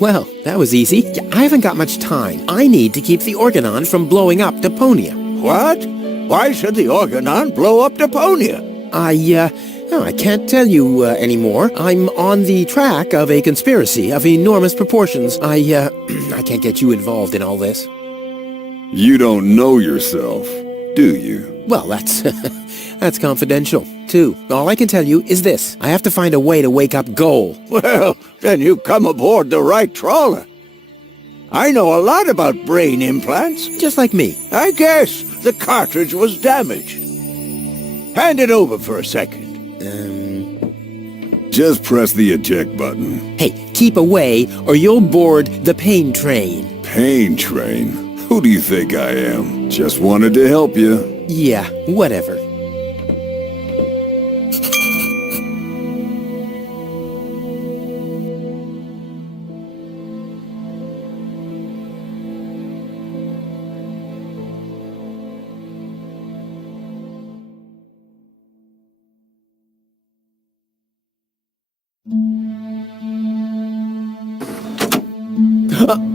Well, that was easy. I haven't got much time. I need to keep the Organon from blowing up Deponia. What? Why should the Organon blow up Deponia? I can't tell you anymore. I'm on the track of a conspiracy of enormous proportions. I can't get you involved in all this. You don't know yourself, do you? Well, that's... That's confidential. 2, all I can tell you is this. I have to find a way to wake up Goal. Well, then you come aboard the right trawler. I know a lot about brain implants. Just like me. I guess the cartridge was damaged. Hand it over for a second. Just press the eject button. Hey, keep away or you'll board the pain train. Pain train? Who do you think I am? Just wanted to help you. Yeah, whatever.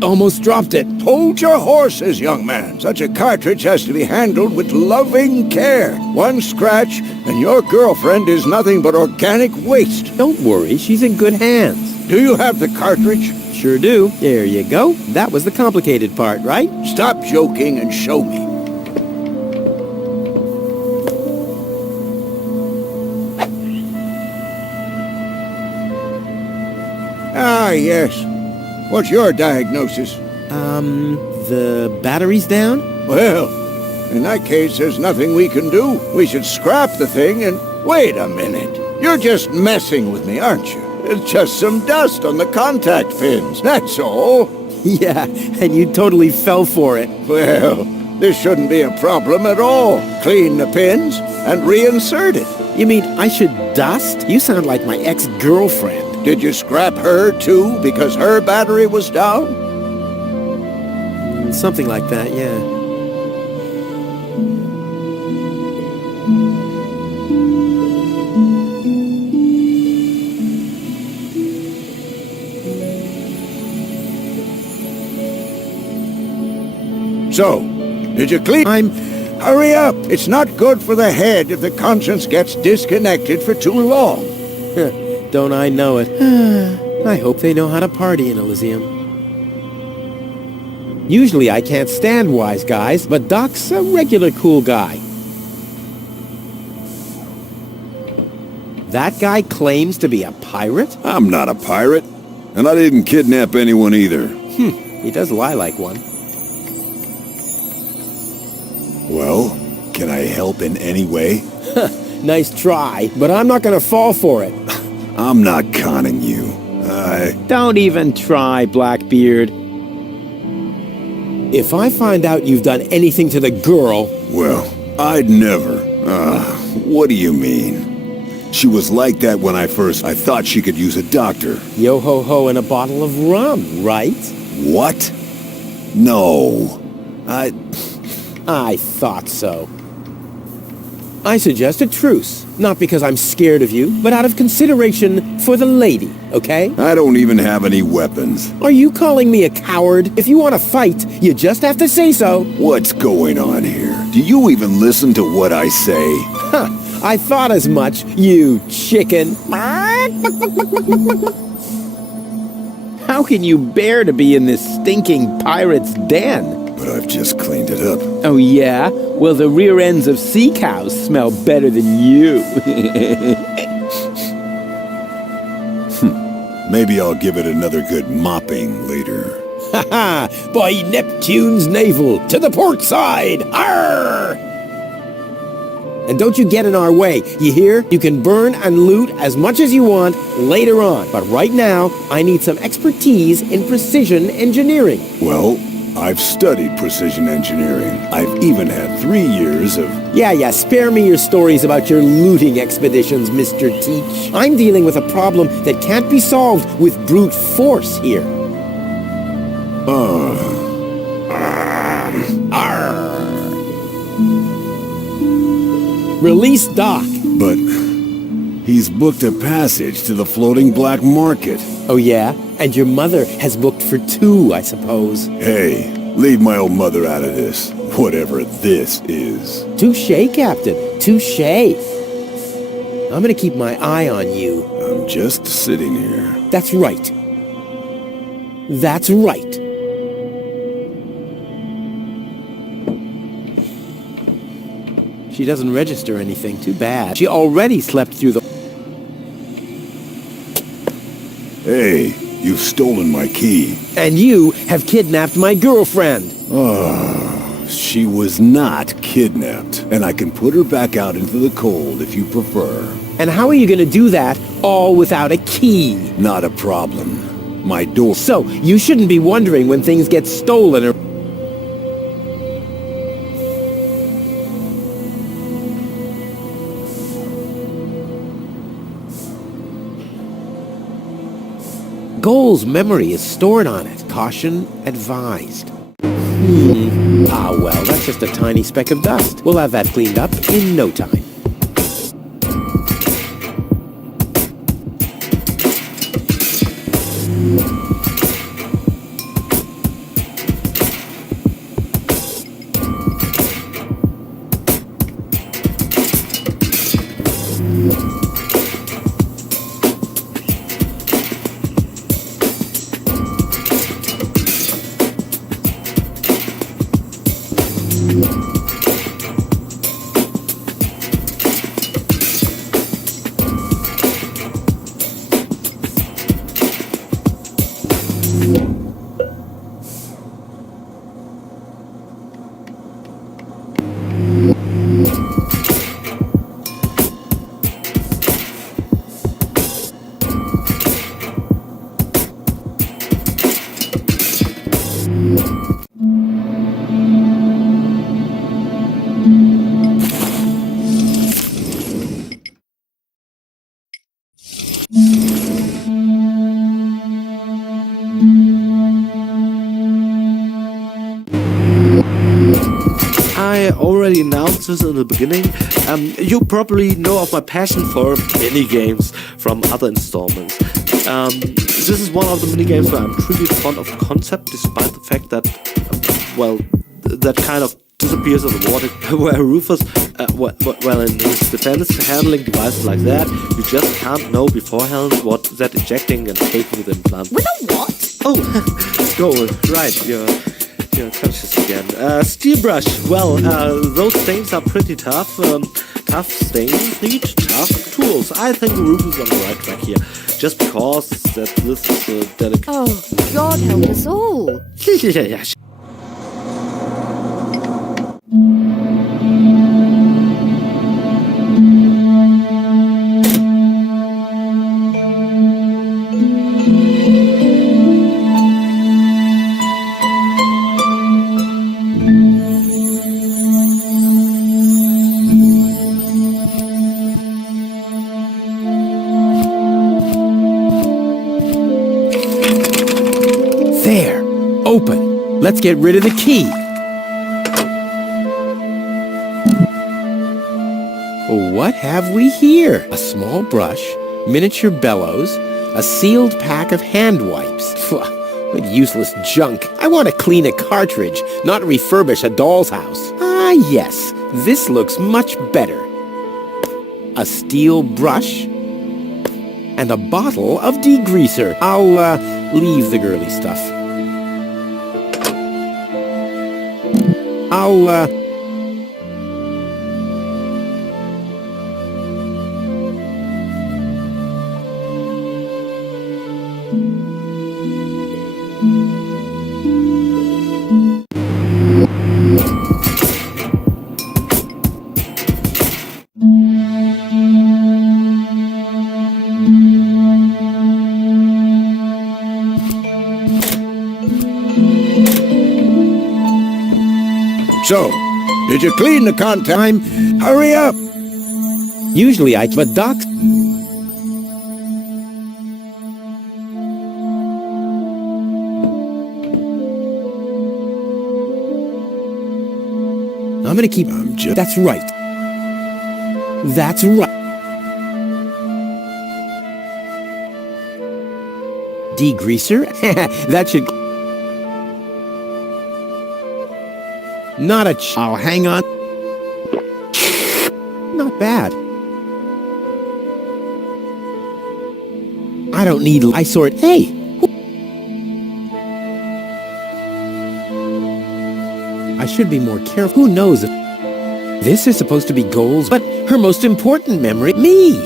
Almost dropped it. Hold your horses, young man. Such a cartridge has to be handled with loving care. One scratch, and your girlfriend is nothing but organic waste. Don't worry, she's in good hands. Do you have the cartridge? Sure do. There you go. That was the complicated part, right? Stop joking and show me. Ah, yes. What's your diagnosis? The battery's down? Well, in that case, there's nothing we can do. We should scrap the thing and... Wait a minute. You're just messing with me, aren't you? It's just some dust on the contact pins, that's all. Yeah, and you totally fell for it. Well, this shouldn't be a problem at all. Clean the pins and reinsert it. You mean I should dust? You sound like my ex-girlfriend. Did you scrap her, too, because her battery was down? Something like that, yeah. So, did you clean? Hurry up! It's not good for the head if the conscience gets disconnected for too long. Don't I know it? I hope they know how to party in Elysium. Usually I can't stand wise guys, but Doc's a regular cool guy. That guy claims to be a pirate? I'm not a pirate, and I didn't kidnap anyone either. He does lie like one. Well, can I help in any way? Nice try, but I'm not gonna fall for it. I'm not conning you. Don't even try, Blackbeard. If I find out you've done anything to the girl... Well, I'd never. What do you mean? She was like that when I thought she could use a doctor. Yo-ho-ho and a bottle of rum, right? What? No. I thought so. I suggest a truce. Not because I'm scared of you, but out of consideration for the lady, okay? I don't even have any weapons. Are you calling me a coward? If you want to fight, you just have to say so. What's going on here? Do you even listen to what I say? Huh, I thought as much, you chicken. How can you bear to be in this stinking pirate's den? But I've just cleaned it up. Oh, yeah? Well, the rear ends of sea cows smell better than you. Maybe I'll give it another good mopping later. Ha ha! By Neptune's navel, to the port side! Arr! And don't you get in our way, you hear? You can burn and loot as much as you want later on. But right now, I need some expertise in precision engineering. Well, I've studied precision engineering. I've even had 3 years of... Yeah, spare me your stories about your looting expeditions, Mr. Teach. I'm dealing with a problem that can't be solved with brute force here. Release Doc. But he's booked a passage to the floating black market. Oh, yeah? And your mother has booked for 2, I suppose. Hey, leave my old mother out of this. Whatever this is. Touché, Captain. Touché. I'm gonna keep my eye on you. I'm just sitting here. That's right. That's right. She doesn't register anything. Too bad. She already slept through the... Hey, you've stolen my key. And you have kidnapped my girlfriend. She was not kidnapped, and I can put her back out into the cold if you prefer. And how are you going to do that all without a key? Not a problem. My door... So, you shouldn't be wondering when things get stolen or... Goal's memory is stored on it. Caution advised. Ah, well, that's just a tiny speck of dust. We'll have that cleaned up in no time. I already announced this in the beginning. You probably know of my passion for mini-games from other installments. This is one of the mini-games where I'm truly fond of the concept, despite the fact that, well, that kind of disappears in the water, where Rufus, well, in his defense, handling devices like that, you just can't know beforehand what that ejecting and taking the implant. With a what? Oh, Goal, right, you're conscious again. Steel brush, well, those things are pretty tough. Tough things need tough tools. I think Rufus is on the right track here, just because that this is delicate. Oh, God help us all. Yeah. There! Open! Let's get rid of the key! What have we here? A small brush, miniature bellows, a sealed pack of hand wipes. Phew, what useless junk. I want to clean a cartridge, not refurbish a doll's house. Ah, yes. This looks much better. A steel brush and a bottle of degreaser. I'll, leave the girly stuff. So, did you clean the time? Hurry up! Usually but Doc... I'm gonna keep... That's right. That's right. Degreaser? That should... Not a I'll hang on. Not bad. I don't need... I sort... Hey! I should be more careful. Who knows if... This is supposed to be goals, but her most important memory, me.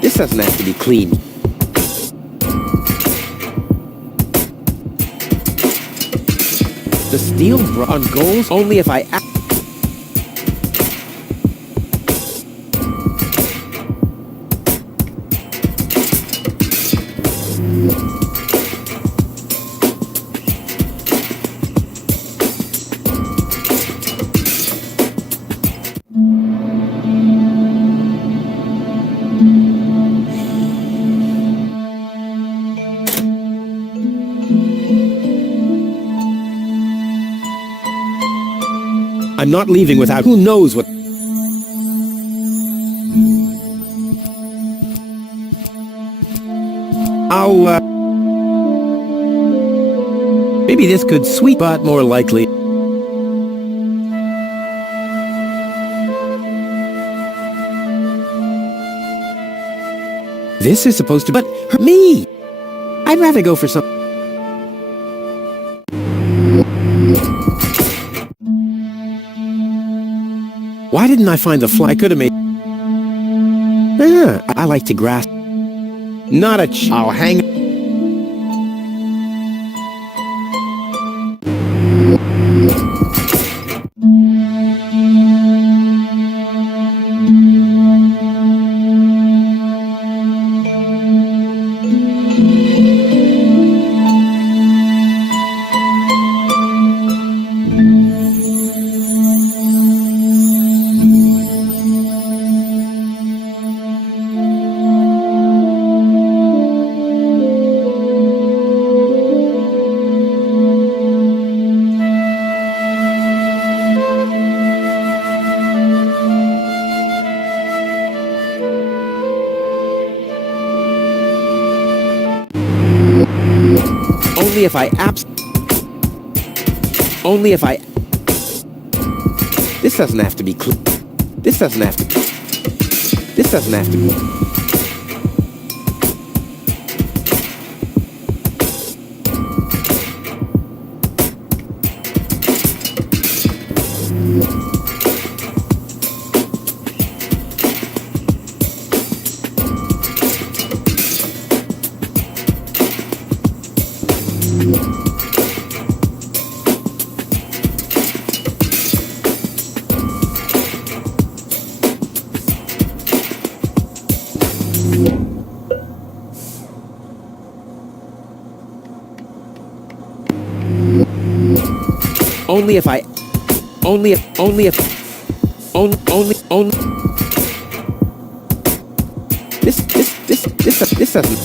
This doesn't have to be clean. The steel on goals only if I... I'm not leaving without who knows what... Maybe this could sweep, but more likely... This is supposed to... But me! I'd rather go for some... Why didn't I find the fly? I could have made... I like to grasp. Not a I'll hang... Only if I Only if I... This doesn't have to be clean. This doesn't have to... This doesn't have to be... Only if I... Only if... Only if... Only... This doesn't...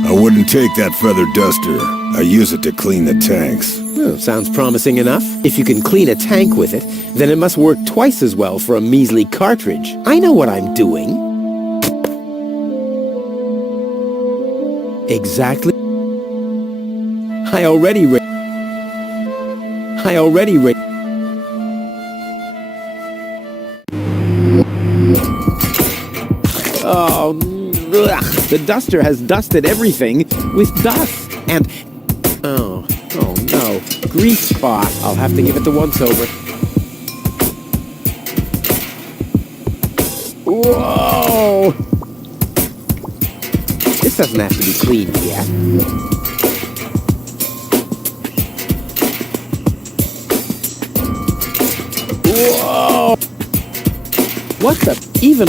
I wouldn't take that feather duster. I use it to clean the tanks. Oh, sounds promising enough. If you can clean a tank with it, then it must work twice as well for a measly cartridge. I know what I'm doing. Exactly. I already Oh, ugh. The duster has dusted everything with dust. And, oh no, grease spot. I'll have to give it the once-over. Whoa! This doesn't have to be cleaned yet. Whoa! What the? Even...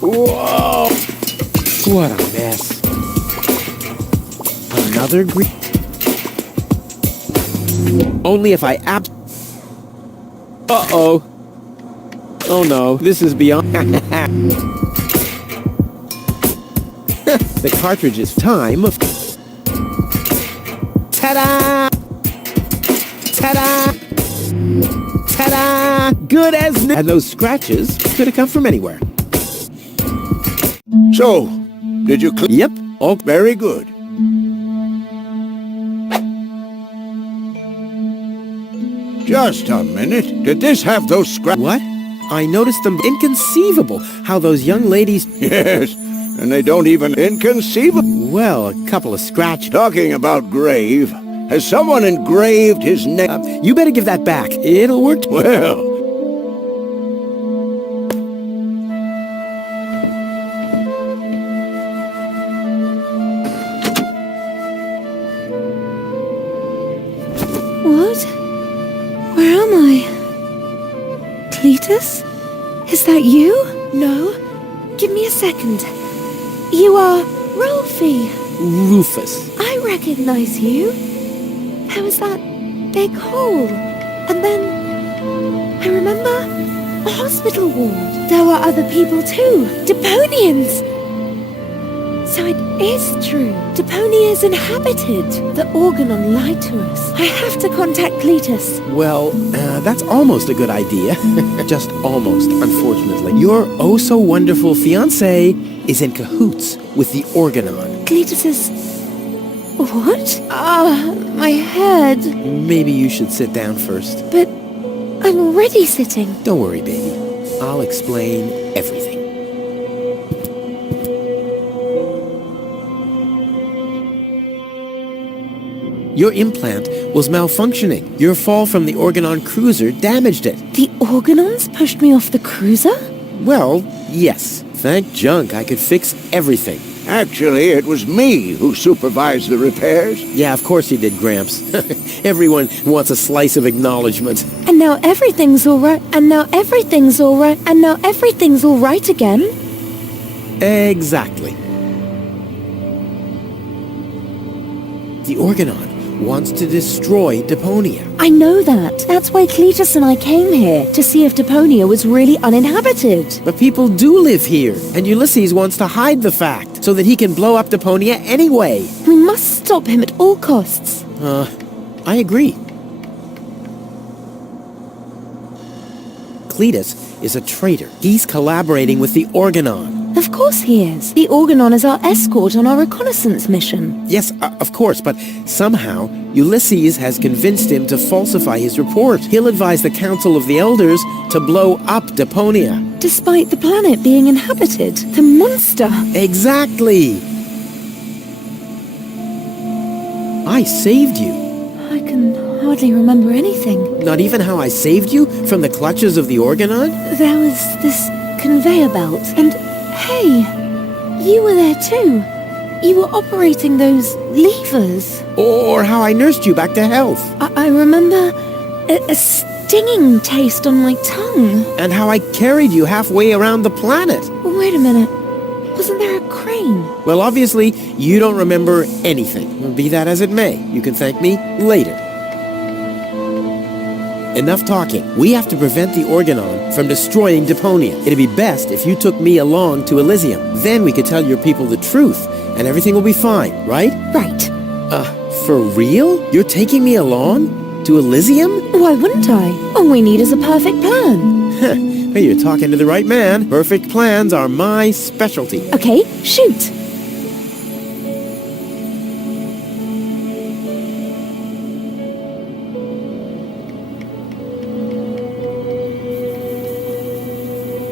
Whoa! What a mess. Another green... Only if I Uh-oh. Oh no, this is beyond... The cartridge is time of... Ta-da! Ta-da! Ta-da! Good as new. And those scratches could have come from anywhere. So, did you clean? Yep. Oh, Very good. Just a minute. Did this have those scratches? what? I noticed them. Inconceivable how those young ladies... Yes, and they don't even inconceivable. Well, a couple of scratches. Talking about grave, has someone engraved his name? You better give that back. It'll work. Well, What? Where am I? Cletus? Is that you? No. Give me a second. You are Rolfie. Rufus. I recognize you. There was that big hole. And then I remember a hospital ward. There were other people too. Deponians. So it is true. Deponia is inhabited. The Organon lied to us. I have to contact Cletus. Well, that's almost a good idea. Just almost, unfortunately. Your oh-so-wonderful fiancé is in cahoots with the Organon. Cletus is... What? My head. Maybe you should sit down first. But I'm already sitting. Don't worry, baby. I'll explain everything. Your implant was malfunctioning. Your fall from the Organon cruiser damaged it. The Organons pushed me off the cruiser? Well, yes. Thank junk I could fix everything. actually, it was me who supervised the repairs. Yeah, of course you did, Gramps. Everyone wants a slice of acknowledgement. And now everything's all right. And now everything's all right. And now everything's all right again. Exactly. The Organon wants to destroy Deponia. I know that. That's why Cletus and I came here, to see if Deponia was really uninhabited. But people do live here, and Ulysses wants to hide the fact, so that he can blow up Deponia anyway. We must stop him at all costs. I agree. Cletus is a traitor. He's collaborating with the Organon. Of course he is. The Organon is our escort on our reconnaissance mission. Yes, of course, but somehow Ulysses has convinced him to falsify his report. He'll advise the Council of the Elders to blow up Deponia. Despite the planet being inhabited, the monster... Exactly! I saved you. I can hardly remember anything. Not even how I saved you from the clutches of the Organon? There was this conveyor belt, and hey, you were there too. You were operating those levers. Or how I nursed you back to health. I remember a stinging taste on my tongue. And how I carried you halfway around the planet. Wait a minute. Wasn't there a crane? Well, obviously, you don't remember anything. Be that as it may, you can thank me later. Enough talking. We have to prevent the Organon from destroying Deponia. It'd be best if you took me along to Elysium. Then we could tell your people the truth, and everything will be fine, right? Right. For real? You're taking me along? To Elysium? Why wouldn't I? All we need is a perfect plan. Hey, you're talking to the right man. Perfect plans are my specialty. Okay, shoot.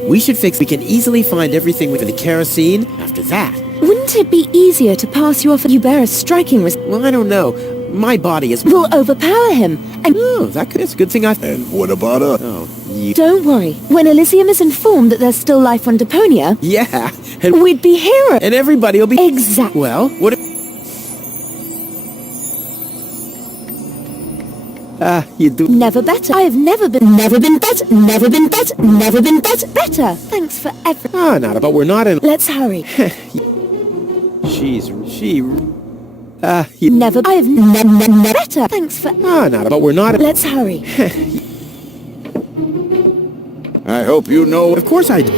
We can easily find everything with the kerosene after that. Wouldn't it be easier to pass you off? You bear a striking risk. Well, I don't know. My body is... We'll overpower him, and... Oh, that's a good thing I... And what about us? Oh, you... Don't worry. When Elysium is informed that there's still life on Deponia... Yeah, and... We'd be heroes. And everybody will be... Exactly. Well, what... You do. Never better. I have never been better. Never been better. Thanks for everything. Ah, not about. We're not in. Let's hurry. You. Never. I have never better. Thanks for. Ah, not about. We're not in. Let's hurry. I hope you know. Of course I do.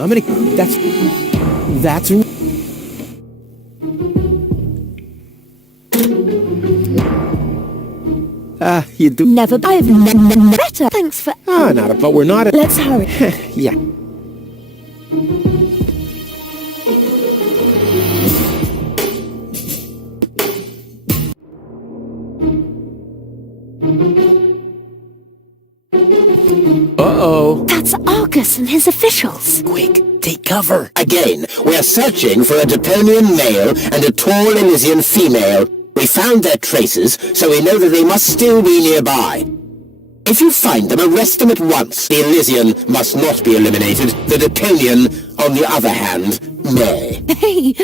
I'm gonna. That's. You do. Never. I have never better. Thanks for. Ah, not about. We're not in. Let's hurry. Yeah. Uh-oh. That's Argus and his officials. Quick, take cover. Again, we are searching for a Deponian male and a tall Elysian female. We found their traces, so we know that they must still be nearby. If you find them, arrest them at once. The Elysian must not be eliminated. The Deponian, on the other hand, may. Hey,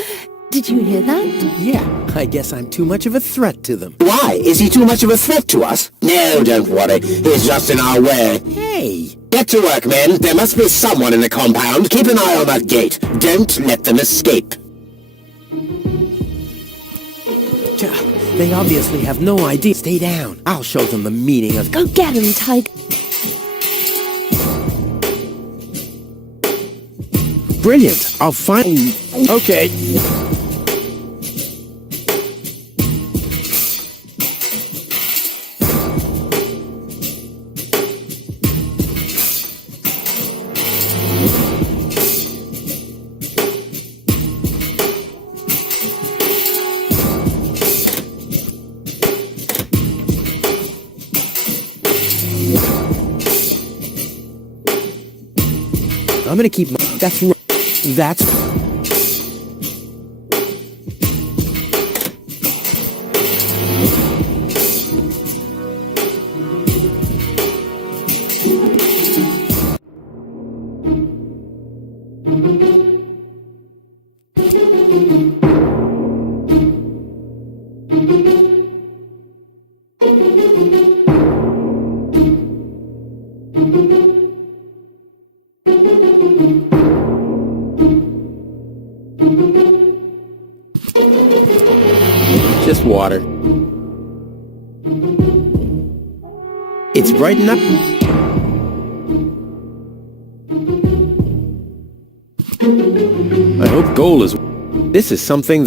did you hear that? Yeah, I guess I'm too much of a threat to them. Why? Is he too much of a threat to us? No, don't worry. He's just in our way. Hey! Get to work, men. There must be someone in the compound. Keep an eye on that gate. Don't let them escape. They obviously have no idea. Stay down. I'll show them the meaning of... Go get him, Tiger. Brilliant. I'll find... Okay. I'm gonna keep my... That's... Just water. It's brighten up. I hope goal is... This is something...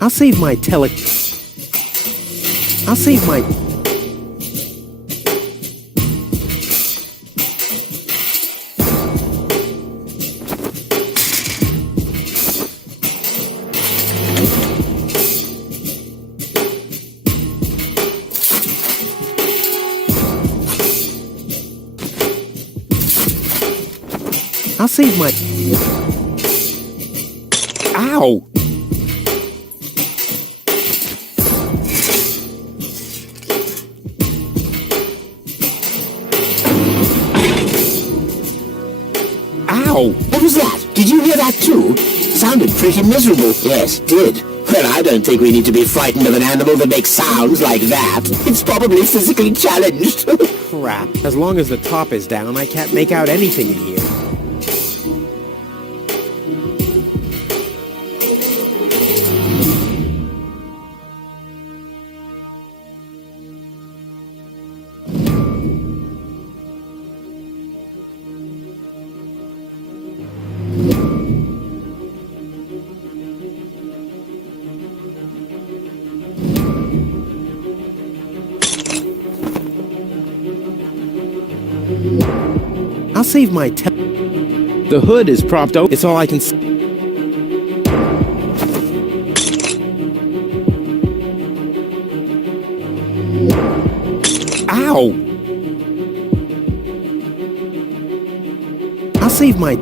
I'll save my I'll save my... I'll save my... Ow! Ow! What was that? Did you hear that too? Sounded pretty miserable. Yes, did. Well, I don't think we need to be frightened of an animal that makes sounds like that. It's probably physically challenged. Crap. As long as the top is down, I can't make out anything in here. I'll save my The hood is propped open. It's all I can see. Ow! I'll save my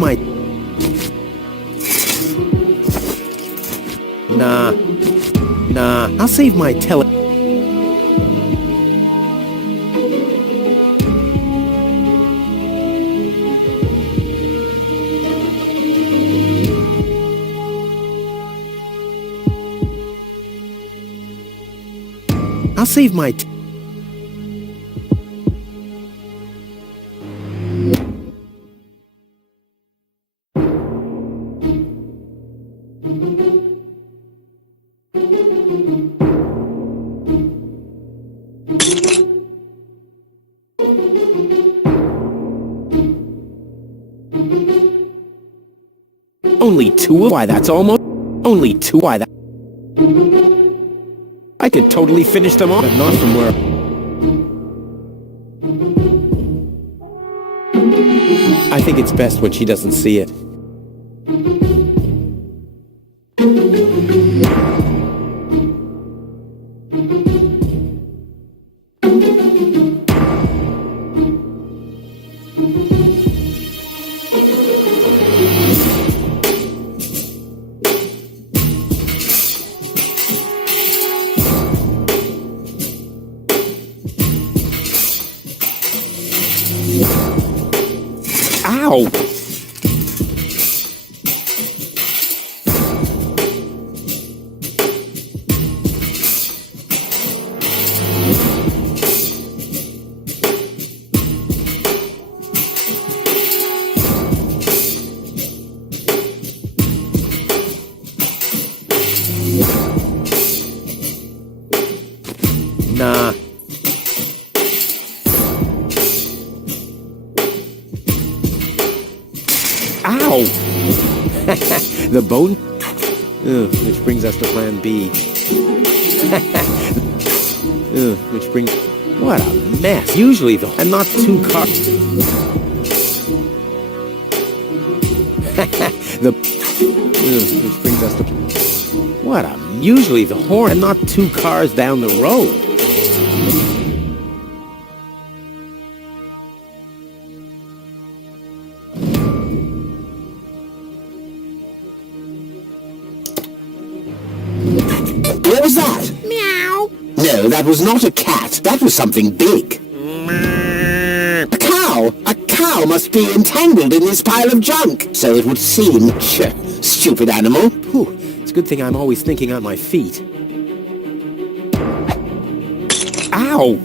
my... Nah, I'll save my I'll save my... Only two? Why, that's almost... Only two? Why, that... I could totally finish them off, but not from where... I think it's best when she doesn't see it. Ow! Nah. Ow! The bone? Ugh, which brings us to plan B. Ugh, which brings... What a mess. Usually the... And not two cars... The... Ugh, which brings us to... What a... Usually the horn... And not two cars down the road. What was that? Meow! No, that was not a cat. That was something big. A cow! A cow must be entangled in this pile of junk. So it would seem. Stupid animal. Whew, it's a good thing I'm always thinking on my feet. Ow!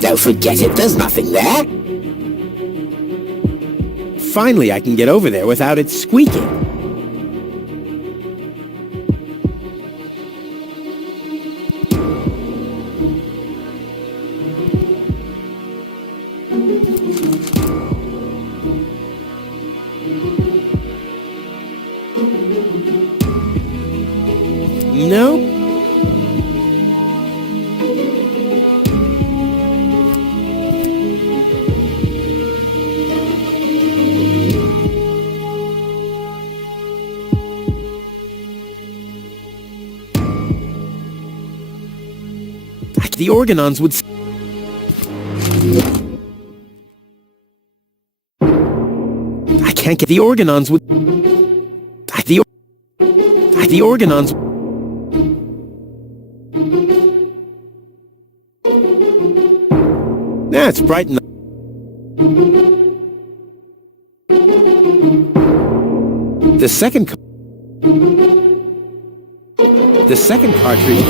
Don't forget it, there's nothing there. Finally, I can get over there without it squeaking. Nope. The organons would... I can't get the organons would... The organons... That's bright enough. The second cartridge...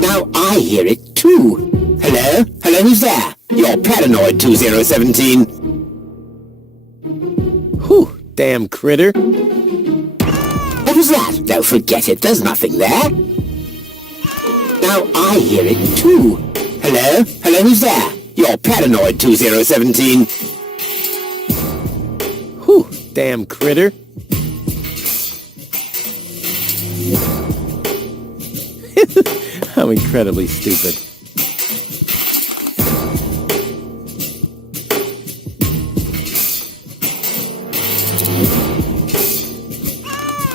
Now I hear it too. Hello? Hello, who's there? You're paranoid, 2017. Whew, damn critter. What was that? Don't forget it, there's nothing there. Now I hear it too. Hello? Hello, who's there? You're paranoid, 2017. Whew, damn critter. I'm incredibly stupid.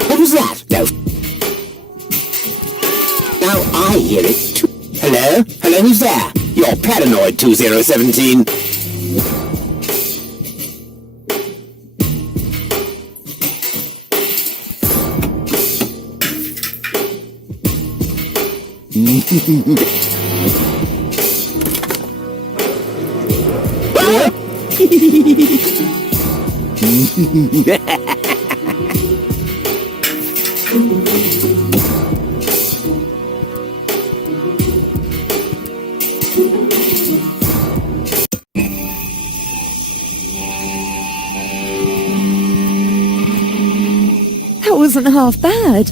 What was that? No. Now I hear it too. Who's there? You're paranoid, 2017. That wasn't half bad.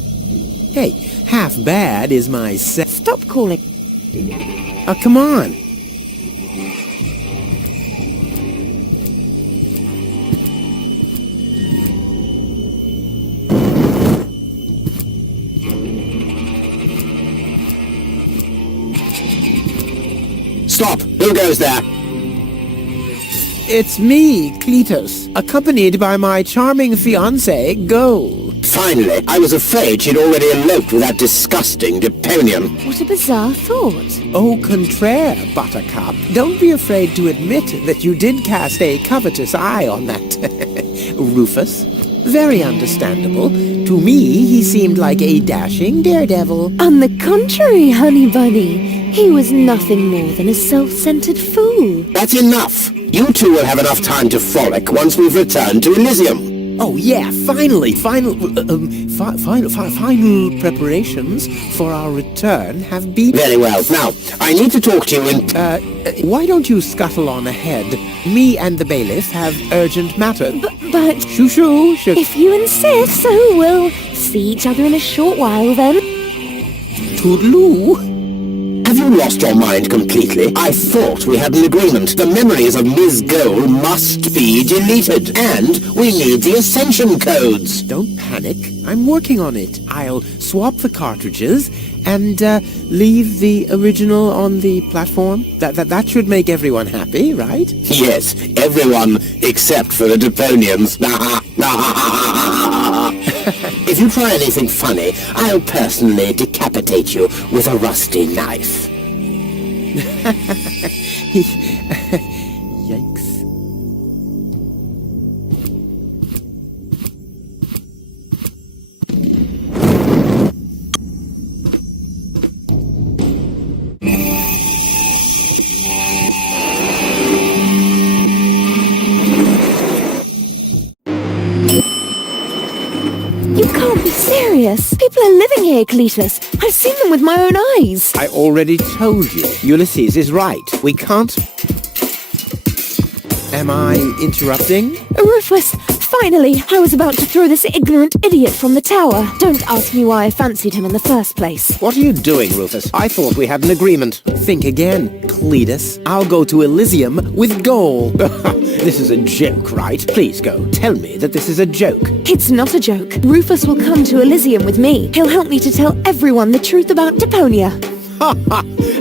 Hey, half bad is my Stop calling. Oh, come on. Stop! Who goes there? It's me, Cletus, accompanied by my charming fiancée, Goal. Finally, I was afraid she'd already eloped with that disgusting Deponian. What a bizarre thought. Au contraire, Buttercup. Don't be afraid to admit that you did cast a covetous eye on that Rufus. Very understandable. To me, he seemed like a dashing daredevil. On the contrary, honey bunny. He was nothing more than a self-centered fool. That's enough! You two will have enough time to frolic once we've returned to Elysium. Oh yeah, final preparations for our return have been... Very well. Now, I need to talk to you in... why don't you scuttle on ahead? Me and the bailiff have urgent matter. But Shoo-shoo, if you insist, so we'll see each other in a short while then. Toodaloo. Have you lost your mind completely? I thought we had an agreement. The memories of Ms. Goal must be deleted, and we need the ascension codes. Don't panic. I'm working on it. I'll swap the cartridges and leave the original on the platform. That should make everyone happy, right? Yes, everyone except for the Deponians. If you try anything funny, I'll personally decapitate you with a rusty knife. Yikes. You can't be serious. People are living here, Cletus. I've seen them with my own eyes. I already told you. Ulysses is right. We can't... Am I interrupting? Rufus, finally, I was about to throw this ignorant idiot from the tower. Don't ask me why I fancied him in the first place. What are you doing, Rufus? I thought we had an agreement. Think again, Cletus. I'll go to Elysium with Goal. This is a joke, right? Please go. Tell me that this is a joke. It's not a joke. Rufus will come to Elysium with me. He'll help me to tell everyone the truth about Deponia.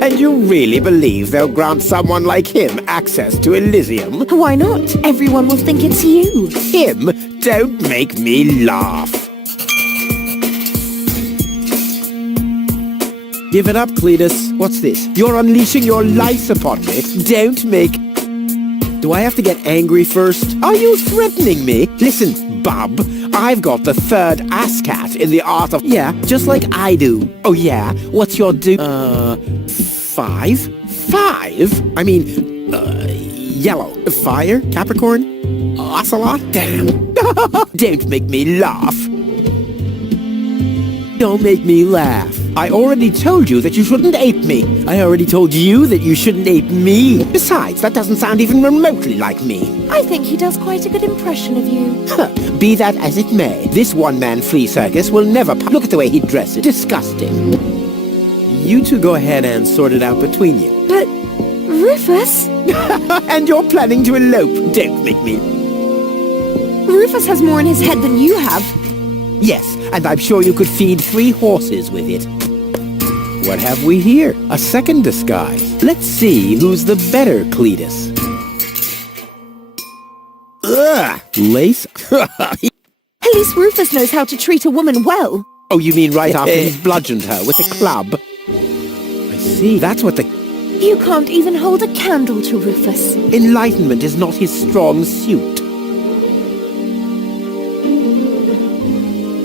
And you really believe they'll grant someone like him access to Elysium? Why not? Everyone will think it's you. Him? Don't make me laugh. Give it up, Cletus. What's this? You're unleashing your lice upon me. Don't make... Do I have to get angry first? Are you threatening me? Listen, bub, I've got the third ASCAT in the art of... Yeah, just like I do. Oh yeah? What's your 5? 5? I mean, yellow. Fire? Capricorn? Ocelot? Damn. Don't make me laugh. Don't make me laugh. I already told you that you shouldn't ape me. I already told you that you shouldn't ape me. Besides, that doesn't sound even remotely like me. I think he does quite a good impression of you. Be that as it may, this one-man flea circus will never... Look at the way he dresses. Disgusting. You two go ahead and sort it out between you. But, Rufus... And you're planning to elope. Don't make me... Rufus has more in his head than you have. Yes, and I'm sure you could feed 3 horses with it. What have we here? A second disguise. Let's see who's the better Cletus. Ugh! Lace? At least Rufus knows how to treat a woman well. Oh, you mean right after he's bludgeoned her with a club? I see. That's what the You can't even hold a candle to Rufus. Enlightenment is not his strong suit.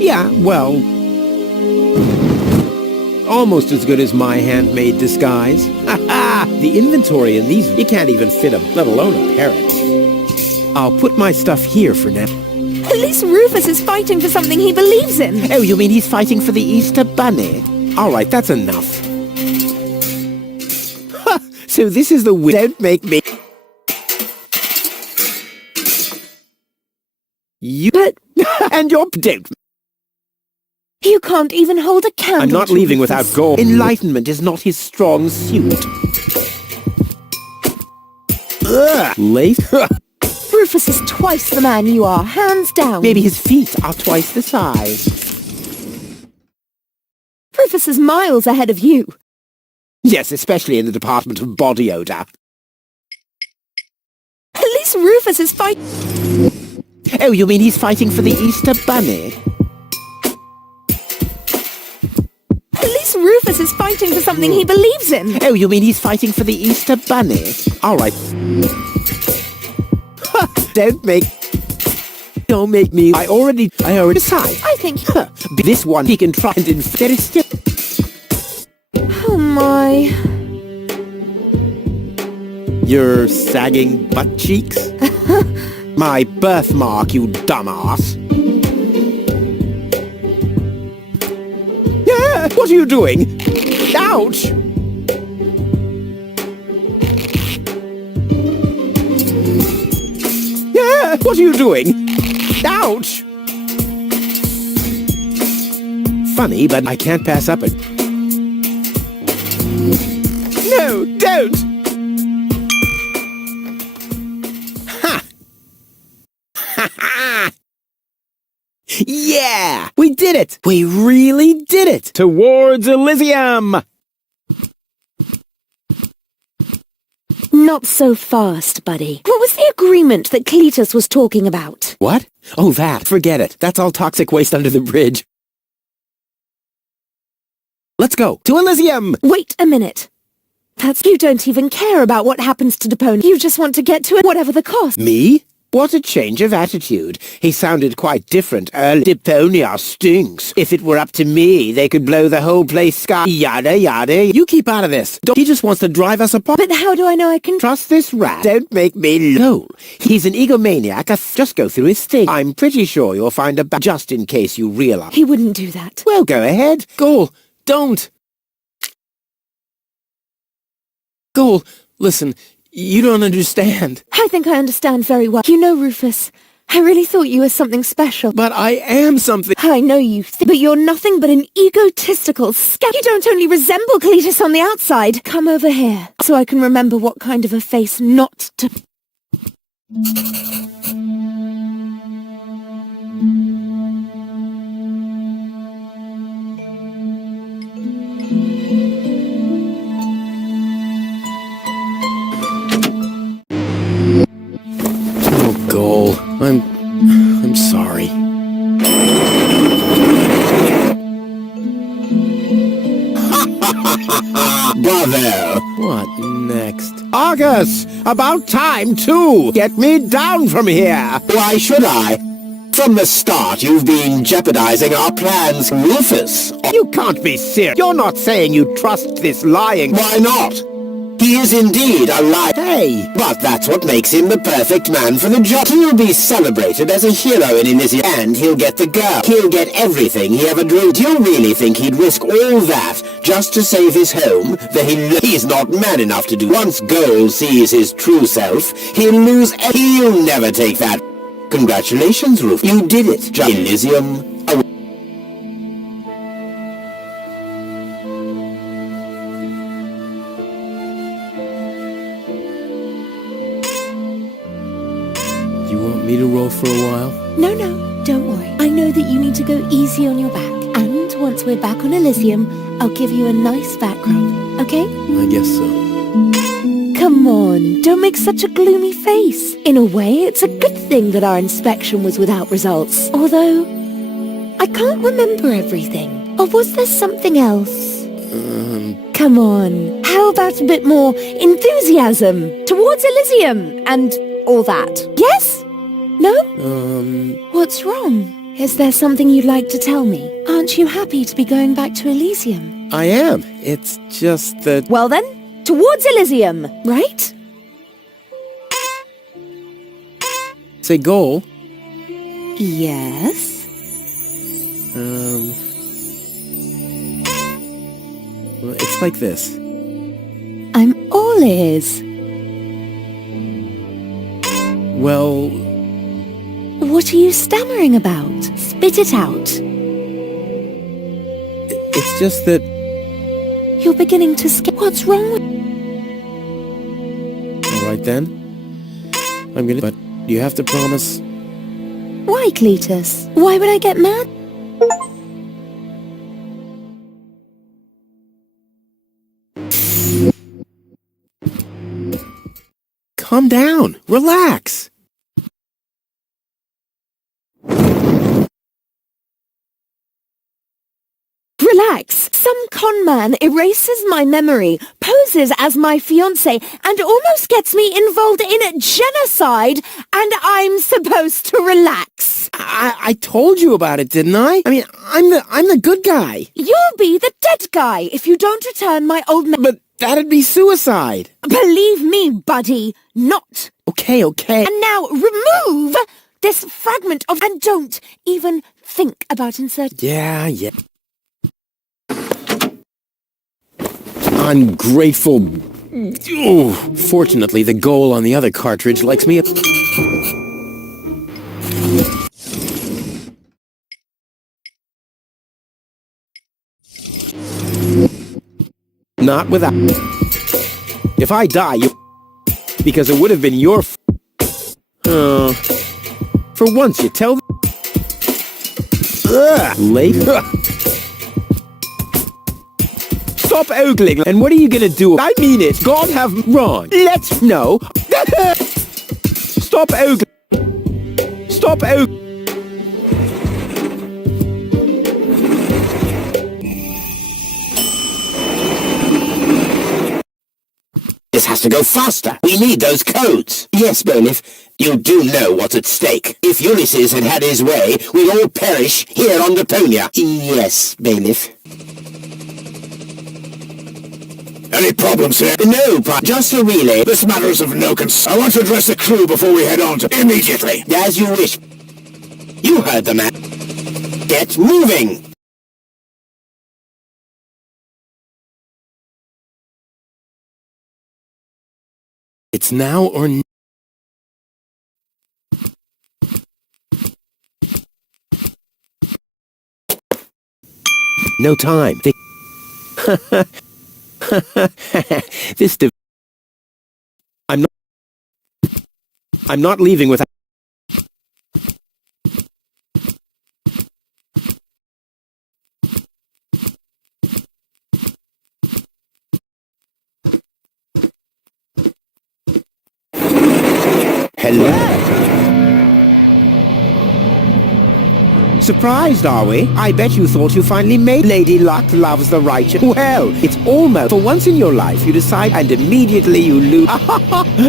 Yeah, well... almost as good as my handmade disguise. The inventory in these... you can't even fit them, let alone a parrot. I'll put my stuff here for now. At least Rufus is fighting for something he believes in. Oh, you mean he's fighting for the Easter Bunny? All right, that's enough. So this is the don't make me... You... But... and your... don't... You can't even hold a candle. I'm not to leaving Rufus. without gold. Enlightenment is not his strong suit. Ugh, late. Rufus is twice the man you are, hands down. Maybe his feet are twice the size. Rufus is miles ahead of you. Yes, especially in the department of body odor. At least Rufus is fighting... Oh, you mean he's fighting for the Easter Bunny? At least Rufus is fighting for something he believes in. Oh, you mean he's fighting for the Easter Bunny? All right. Don't make me... I already decide. I think... This one he can try and there is still... Oh my... Your sagging butt cheeks? My birthmark, you dumbass. Yeah, what are you doing? Ouch! Yeah, what are you doing? Ouch! Funny, but I can't pass up it. No, don't! Ha! Ha ha! Yeah! We did it! We really did it! Towards Elysium! Not so fast, buddy. What was the agreement that Cletus was talking about? What? Oh, that. Forget it. That's all toxic waste under the bridge. Let's go. To Elysium! Wait a minute. You don't even care about what happens to Deponia. You just want to get to it, whatever the cost. Me? What a change of attitude. He sounded quite different earlier. Deponia stinks. If it were up to me, they could blow the whole place sky. Yada yada. You keep out of this. He just wants to drive us apart. But how do I know I can... Trust this rat. Don't make me low. He's an egomaniac. Just go through his thing. I'm pretty sure you'll find a just in case you realize. He wouldn't do that. Well, go ahead. Goal, don't. Goal, listen, you don't understand. I think I understand very well. You know, Rufus, I really thought you were something special. But I am something. I know you but you're nothing but an egotistical scab. You don't only resemble Cletus on the outside. Come over here, so I can remember what kind of a face not to... Goal. I'm sorry. Bravo! What next? Argus! About time, too! Get me down from here! Why should I? From the start, you've been jeopardizing our plans, Rufus. You can't be serious. You're not saying you trust this lying... Why not? He is indeed a liar. Hey! But that's what makes him the perfect man for the job. He'll be celebrated as a hero in Elysium, and he'll get the girl. He'll get everything he ever dreamed. Do you really think he'd risk all that just to save his home? He's not man enough to do. Once Goal sees his true self, he'll lose. He'll never take that. Congratulations, Rufus. You did it. Elysium. You want me to roll for a while? No, don't worry. I know that you need to go easy on your back. And once we're back on Elysium, I'll give you a nice background, okay? I guess so. Come on, don't make such a gloomy face. In a way, it's a good thing that our inspection was without results. Although, I can't remember everything. Or was there something else? Come on. How about a bit more enthusiasm towards Elysium and all that? Yes? No? What's wrong? Is there something you'd like to tell me? Aren't you happy to be going back to Elysium? I am. It's just that... Well then, towards Elysium, right? Say goal. Yes. Well, it's like this. I'm all ears. Well, What are you stammering about? Spit it out. it's just that... You're beginning to skip. What's wrong with... All right then. I'm gonna... But you have to promise... Why, Cletus? Why would I get mad? Calm down. Relax. Relax. Some con man erases my memory, poses as my fiancé, and almost gets me involved in genocide, and I'm supposed to relax. I told you about it, didn't I? I mean, I'm the good guy. You'll be the dead guy if you don't return my old But that'd be suicide. Believe me, buddy, not. Okay. And now remove this fragment of... And don't even think about inserting... Yeah. Ungrateful... Ooh. Fortunately, the goal on the other cartridge likes me... Not without... If I die, you... Because it would have been your... For once, you tell... Late... Stop ogling! And what are you gonna do? I mean it! God have... Ron! Let's... No! Stop ogling! Stop ogling! This has to go faster. We need those codes. Yes, Bailiff, you do know what's at stake. If Ulysses had had his way, we'd all perish here on Deponia. Yes, Bailiff. Any problems here? No, just a relay. This matter is of no concern. I want to address the crew before we head on to... Immediately! As you wish. You heard the man. Get moving! It's now or... No time. This I'm not leaving without... Hello? Surprised, are we? I bet you thought you finally made Lady Luck loves the righteous. Well, it's almost... For once in your life, you decide and immediately you lose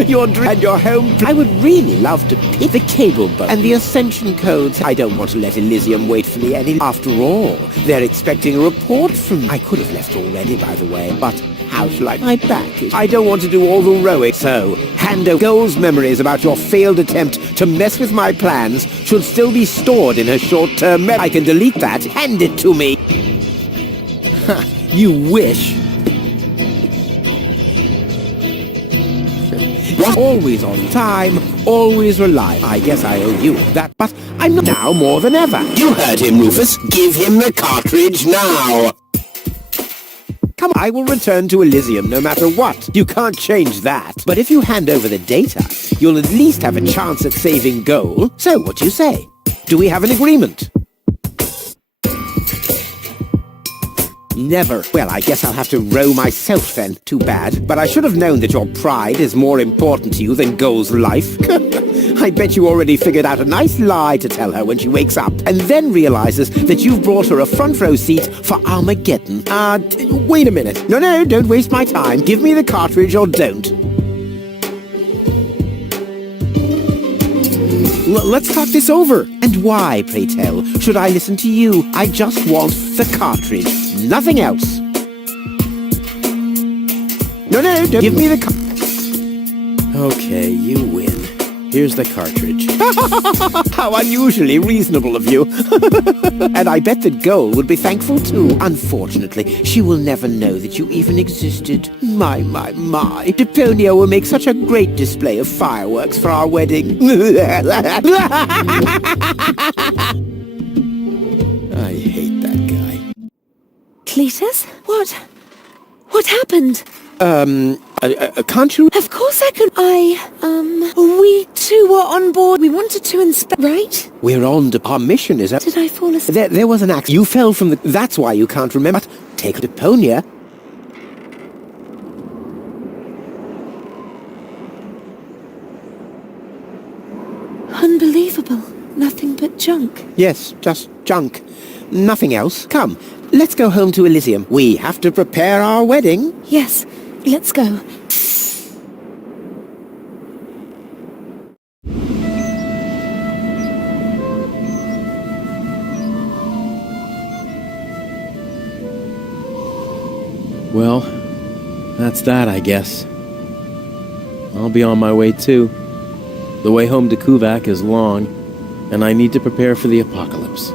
your dream and your home. I would really love to pick the cable boat and the ascension codes. I don't want to let Elysium wait for me any... After all, they're expecting a report from... I could have left already, by the way, but... How shall I... My back is... I don't want to do all the rowing, so... Hand over Goal's memories about your failed attempt to mess with my plans should still be stored in her short-term memory. I can delete that. Hand it to me. You wish. Always on time, always reliable. I guess I owe you that, but I'm not now more than ever. You heard him, Rufus. Give him the cartridge now. Come on, I will return to Elysium no matter what. You can't change that. But if you hand over the data, you'll at least have a chance at saving Goal. So, what do you say? Do we have an agreement? Never. Well, I guess I'll have to row myself then. Too bad. But I should have known that your pride is more important to you than Goal's life. I I bet you already figured out a nice lie to tell her when she wakes up, and then realizes that you've brought her a front row seat for Armageddon. Wait a minute. No, don't waste my time. Give me the cartridge or don't. Let's talk this over. And why, pray tell, should I listen to you? I just want the cartridge. Nothing else. No, don't give me the Okay, you win. Here's the cartridge. How unusually reasonable of you. And I bet that Goal would be thankful too. Unfortunately, she will never know that you even existed. My. Deponia will make such a great display of fireworks for our wedding. I hate that guy. Cletus? What happened? Can't you? Of course I can. We two were on board. We wanted to inspect, right? We're on our mission, is that? Did I fall asleep? There was an accident. You fell from the... That's why you can't remember. Take Deponia. Unbelievable. Nothing but junk. Yes, just junk. Nothing else. Come, let's go home to Elysium. We have to prepare our wedding. Yes, let's go. Well, that's that, I guess. I'll be on my way too. The way home to Kuvak is long, and I need to prepare for the apocalypse.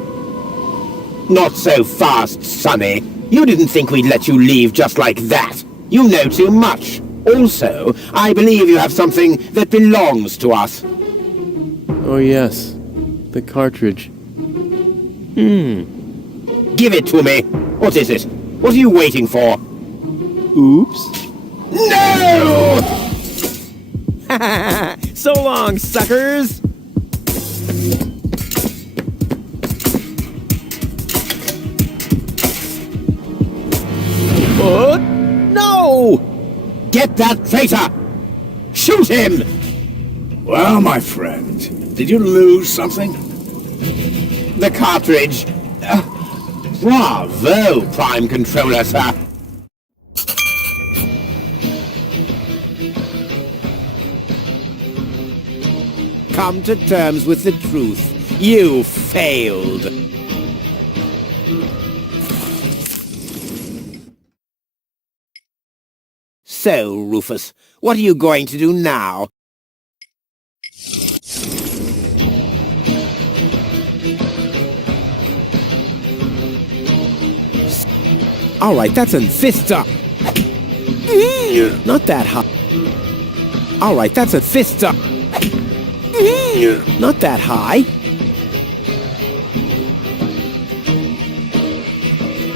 Not so fast, Sonny. You didn't think we'd let you leave just like that. You know too much. Also, I believe you have something that belongs to us. Oh yes, the cartridge. Give it to me. What is it? What are you waiting for? Oops. No! So long, suckers! No! Get that traitor! Shoot him! Well, my friend, did you lose something? The cartridge. Bravo, Prime Controller, sir. Come to terms with the truth. You failed. So, Rufus, what are you going to do now? All right, that's a fist up. Not that high. All right, that's a fist up. Not that high.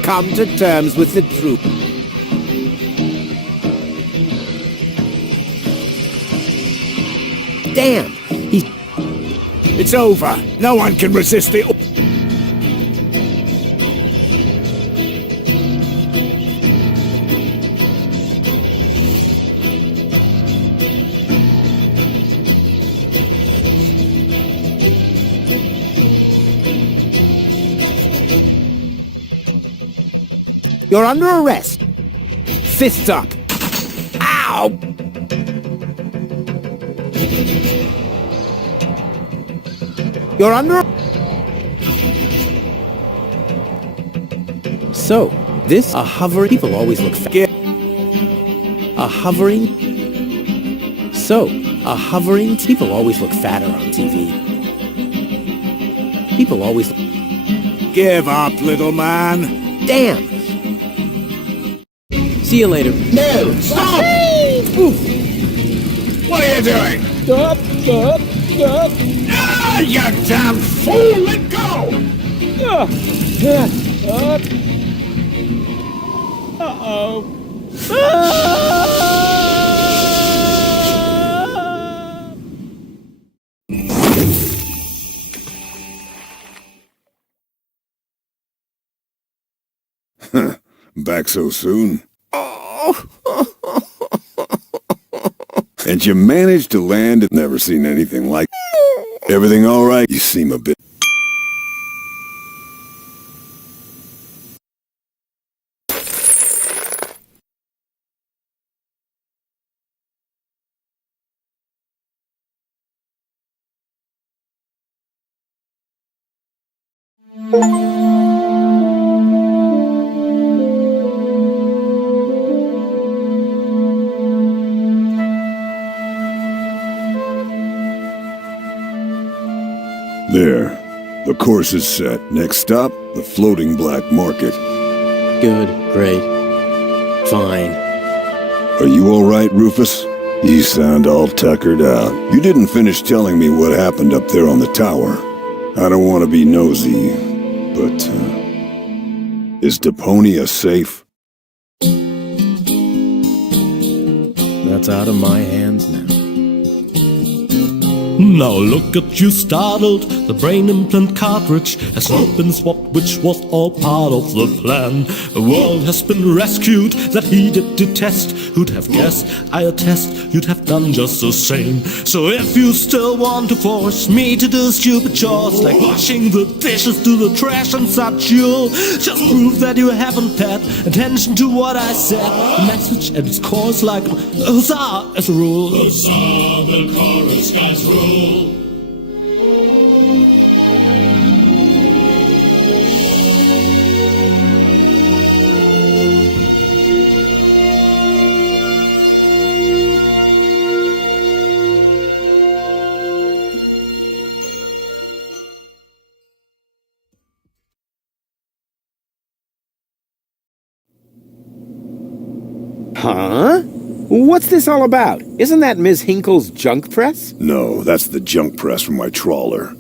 Come to terms with the truth. Damn! It's over. No one can resist the... You're under arrest. Fists up. Ow! You're under... So, this a hovering... People always look fat. A hovering... So, a hovering... People always look fatter on TV. People always... Give up, little man. Damn! See you later. No! Stop! What are you doing? Stop! Ah, you damn fool! Let go! Back so soon? And you managed to land and never seen anything like... Everything all right? You seem a bit... There. The course is set. Next stop, the floating black market. Good, great, fine. Are you all right, Rufus? You sound all tuckered out. You didn't finish telling me what happened up there on the tower. I don't want to be nosy, but, is Deponia safe? That's out of my hands now. Now look at you startled, the brain implant cartridge has not been swapped, which was all part of the plan. The world has been rescued, that he did detest. Who'd have guessed, I attest, you'd have done just the same. So if you still want to force me to do stupid chores, like washing the dishes, do the trash and such, you'll just prove that you haven't paid attention to what I said. The message at its core is like huzzah as a rule. Huzzah, the chorus guys rule. Huh? What's this all about? Isn't that Ms. Hinkle's junk press? No, that's the junk press from my trawler.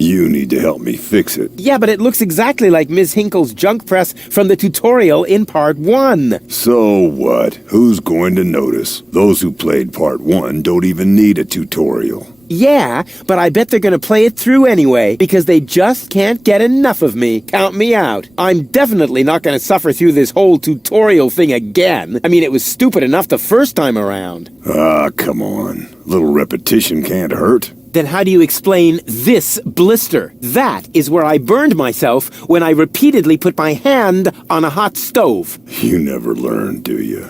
You need to help me fix it. Yeah, but it looks exactly like Ms. Hinkle's junk press from the tutorial in Part 1. So what? Who's going to notice? Those who played Part 1 don't even need a tutorial. Yeah, but I bet they're gonna play it through anyway, because they just can't get enough of me. Count me out. I'm definitely not gonna suffer through this whole tutorial thing again. I mean, it was stupid enough the first time around. Ah, come on. A little repetition can't hurt. Then how do you explain this blister? That is where I burned myself when I repeatedly put my hand on a hot stove. You never learn, do you?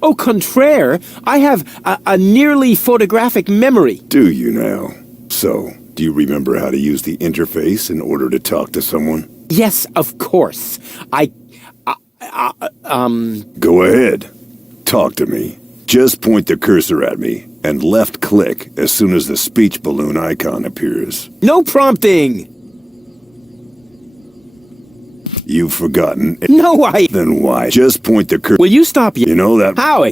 Au contraire, I have a nearly photographic memory. Do you now? So, do you remember how to use the interface in order to talk to someone? Yes, of course. Go ahead. Talk to me. Just point the cursor at me, and left click as soon as the speech balloon icon appears. No prompting! You've forgotten. No, Then why? Just point the cursor. Will you stop? You know that. How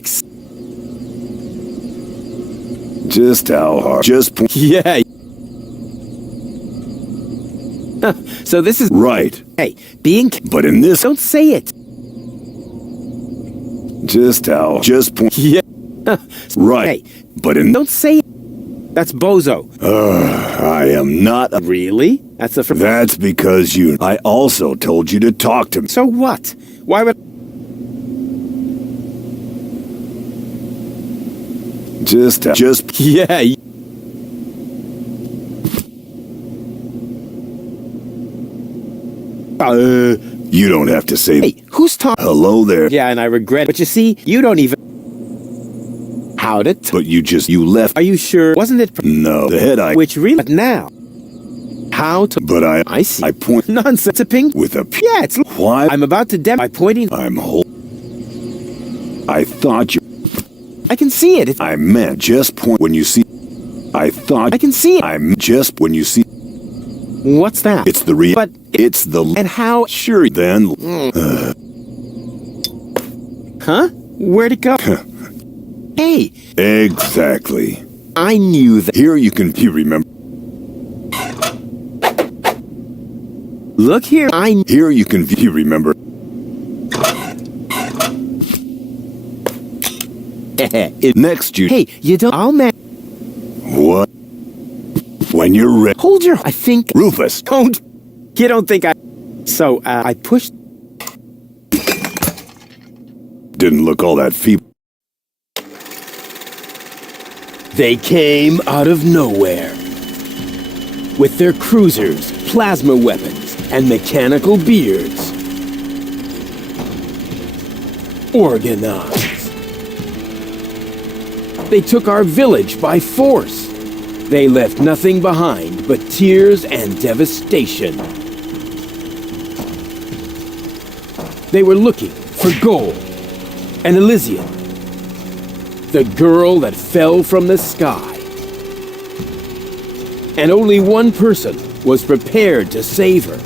Just how hard. Just point. Yeah. So this is... Right. Hey, being... But in this... Don't say it. Just how... Just point. Yeah. Right. Hey, but in... Don't say it. That's bozo. I am not... Really? That's the... That's because you... I also told you to talk to me. So what? Why would... Just... Yeah. You don't have to say... Hey, who's talking? Hello there. Yeah, and I regret it. But you see, you don't even... How to... But you left... Are you sure? Wasn't it... No. The head I... Which really... But now... How to... But I see. I point... Nonsense. A ping... With a... Yeah, it's... Why? I'm about to by pointing... I thought you... I can see it. I meant just point when you see... I thought... I can see it. I'm just when you see... What's that? It's the But... It's the... And how... Sure, then... Huh? Where'd it go? Hey! Exactly. I knew that... Here you remember... Look here, Here you remember... Next you... Hey, you don't... I'll What? When you're ready... Hold your... I think... Rufus! Don't... You don't think I... So, I pushed... Didn't look all that feeble. They came out of nowhere. with their cruisers, plasma weapons, and mechanical beards. Organize. They took our village by force. They left nothing behind but tears and devastation. They were looking for gold, and Elysium, the girl that fell from the sky. And only one person was prepared to save her.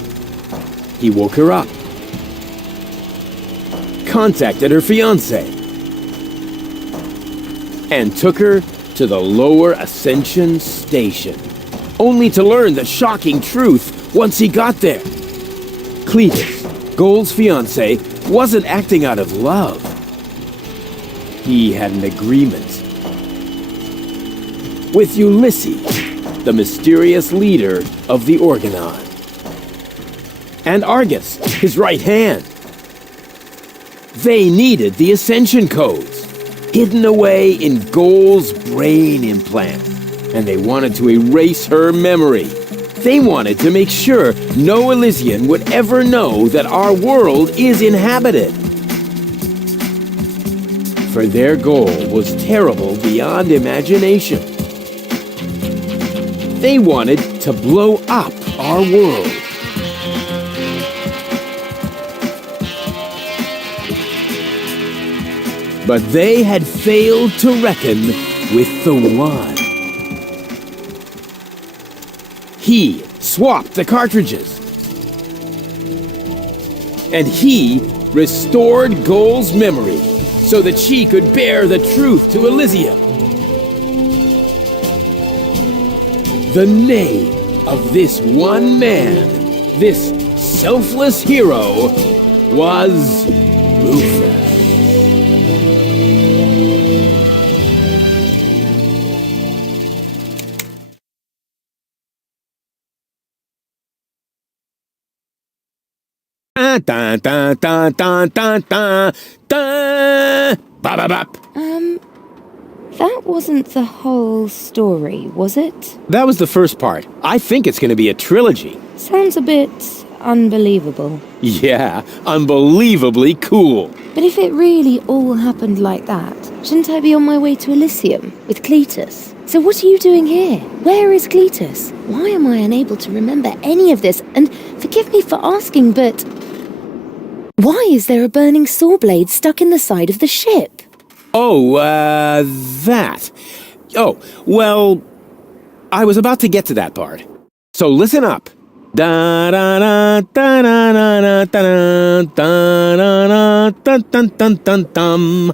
He woke her up, contacted her fiancé, and took her to the lower Ascension Station, only to learn the shocking truth once he got there. Cletus, Gold's fiancé, wasn't acting out of love. He had an agreement with Ulysses, the mysterious leader of the Organon, and Argus, his right hand. They needed the Ascension codes, hidden away in Gold's brain implant, and they wanted to erase her memory. They wanted to make sure no Elysian would ever know that our world is inhabited. For their goal was terrible beyond imagination. They wanted to blow up our world. But they had failed to reckon with the One. He swapped the cartridges. And he restored Gold's memory so that she could bear the truth to Elysium. The name of this one man, this selfless hero, was Rufus. Dun, dun, dun, dun, dun, dun, dun. Bop, bop, bop. That wasn't the whole story, was it? That was the first part. I think it's going to be a trilogy. Sounds a bit unbelievable. Yeah, unbelievably cool. But if it really all happened like that, shouldn't I be on my way to Elysium with Cletus? So what are you doing here? Where is Cletus? Why am I unable to remember any of this? And forgive me for asking, but why is there a burning saw blade stuck in the side of the ship? Oh, that. Oh, well, I was about to get to that part. So listen up. Da da da da da da da da da da dun dun dun dun.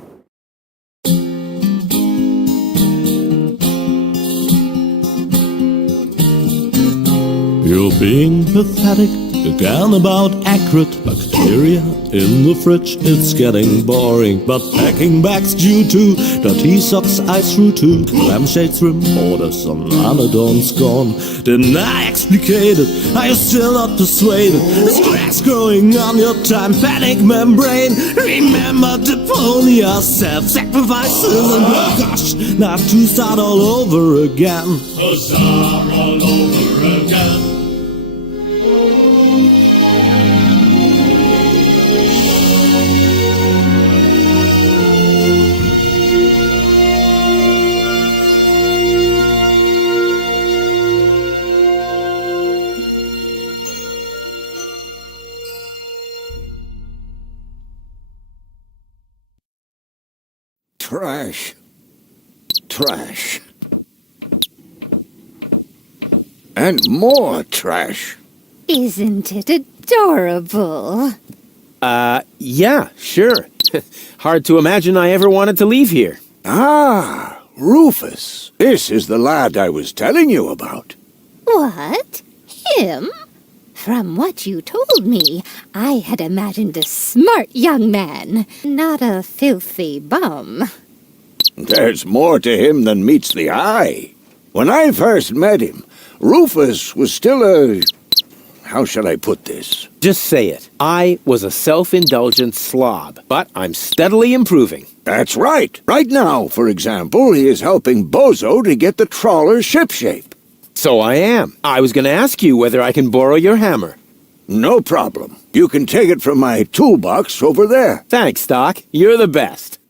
You're being pathetic again about accurate bacteria in the fridge. It's getting boring, but packing bags due to dirty socks ice through to lampshades rim orders on anodons gone. Didn't I explicate it? Are you still not persuaded? There's grass growing on your tympanic membrane. Remember Deponia, self-sacrifices and gosh, now have to start all over again. Huzzah, all over again. Trash. Trash. And more trash. Isn't it adorable? Yeah, sure. Hard to imagine I ever wanted to leave here. Ah, Rufus. This is the lad I was telling you about. What? Him? From what you told me, I had imagined a smart young man, not a filthy bum. There's more to him than meets the eye. When I first met him, Rufus was still a... How shall I put this? Just say it. I was a self-indulgent slob, but I'm steadily improving. That's right. Right now, for example, he is helping Bozo to get the trawler shipshape. So I am. I was going to ask you whether I can borrow your hammer. No problem. You can take it from my toolbox over there. Thanks, Doc. You're the best.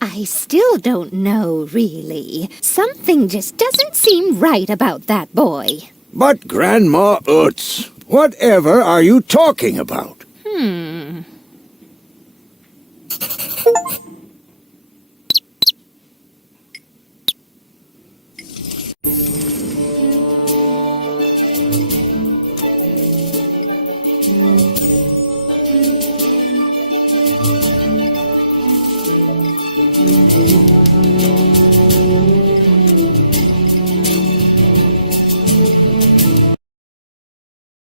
I still don't know, really. Something just doesn't seem right about that boy. But Grandma Utz, whatever are you talking about?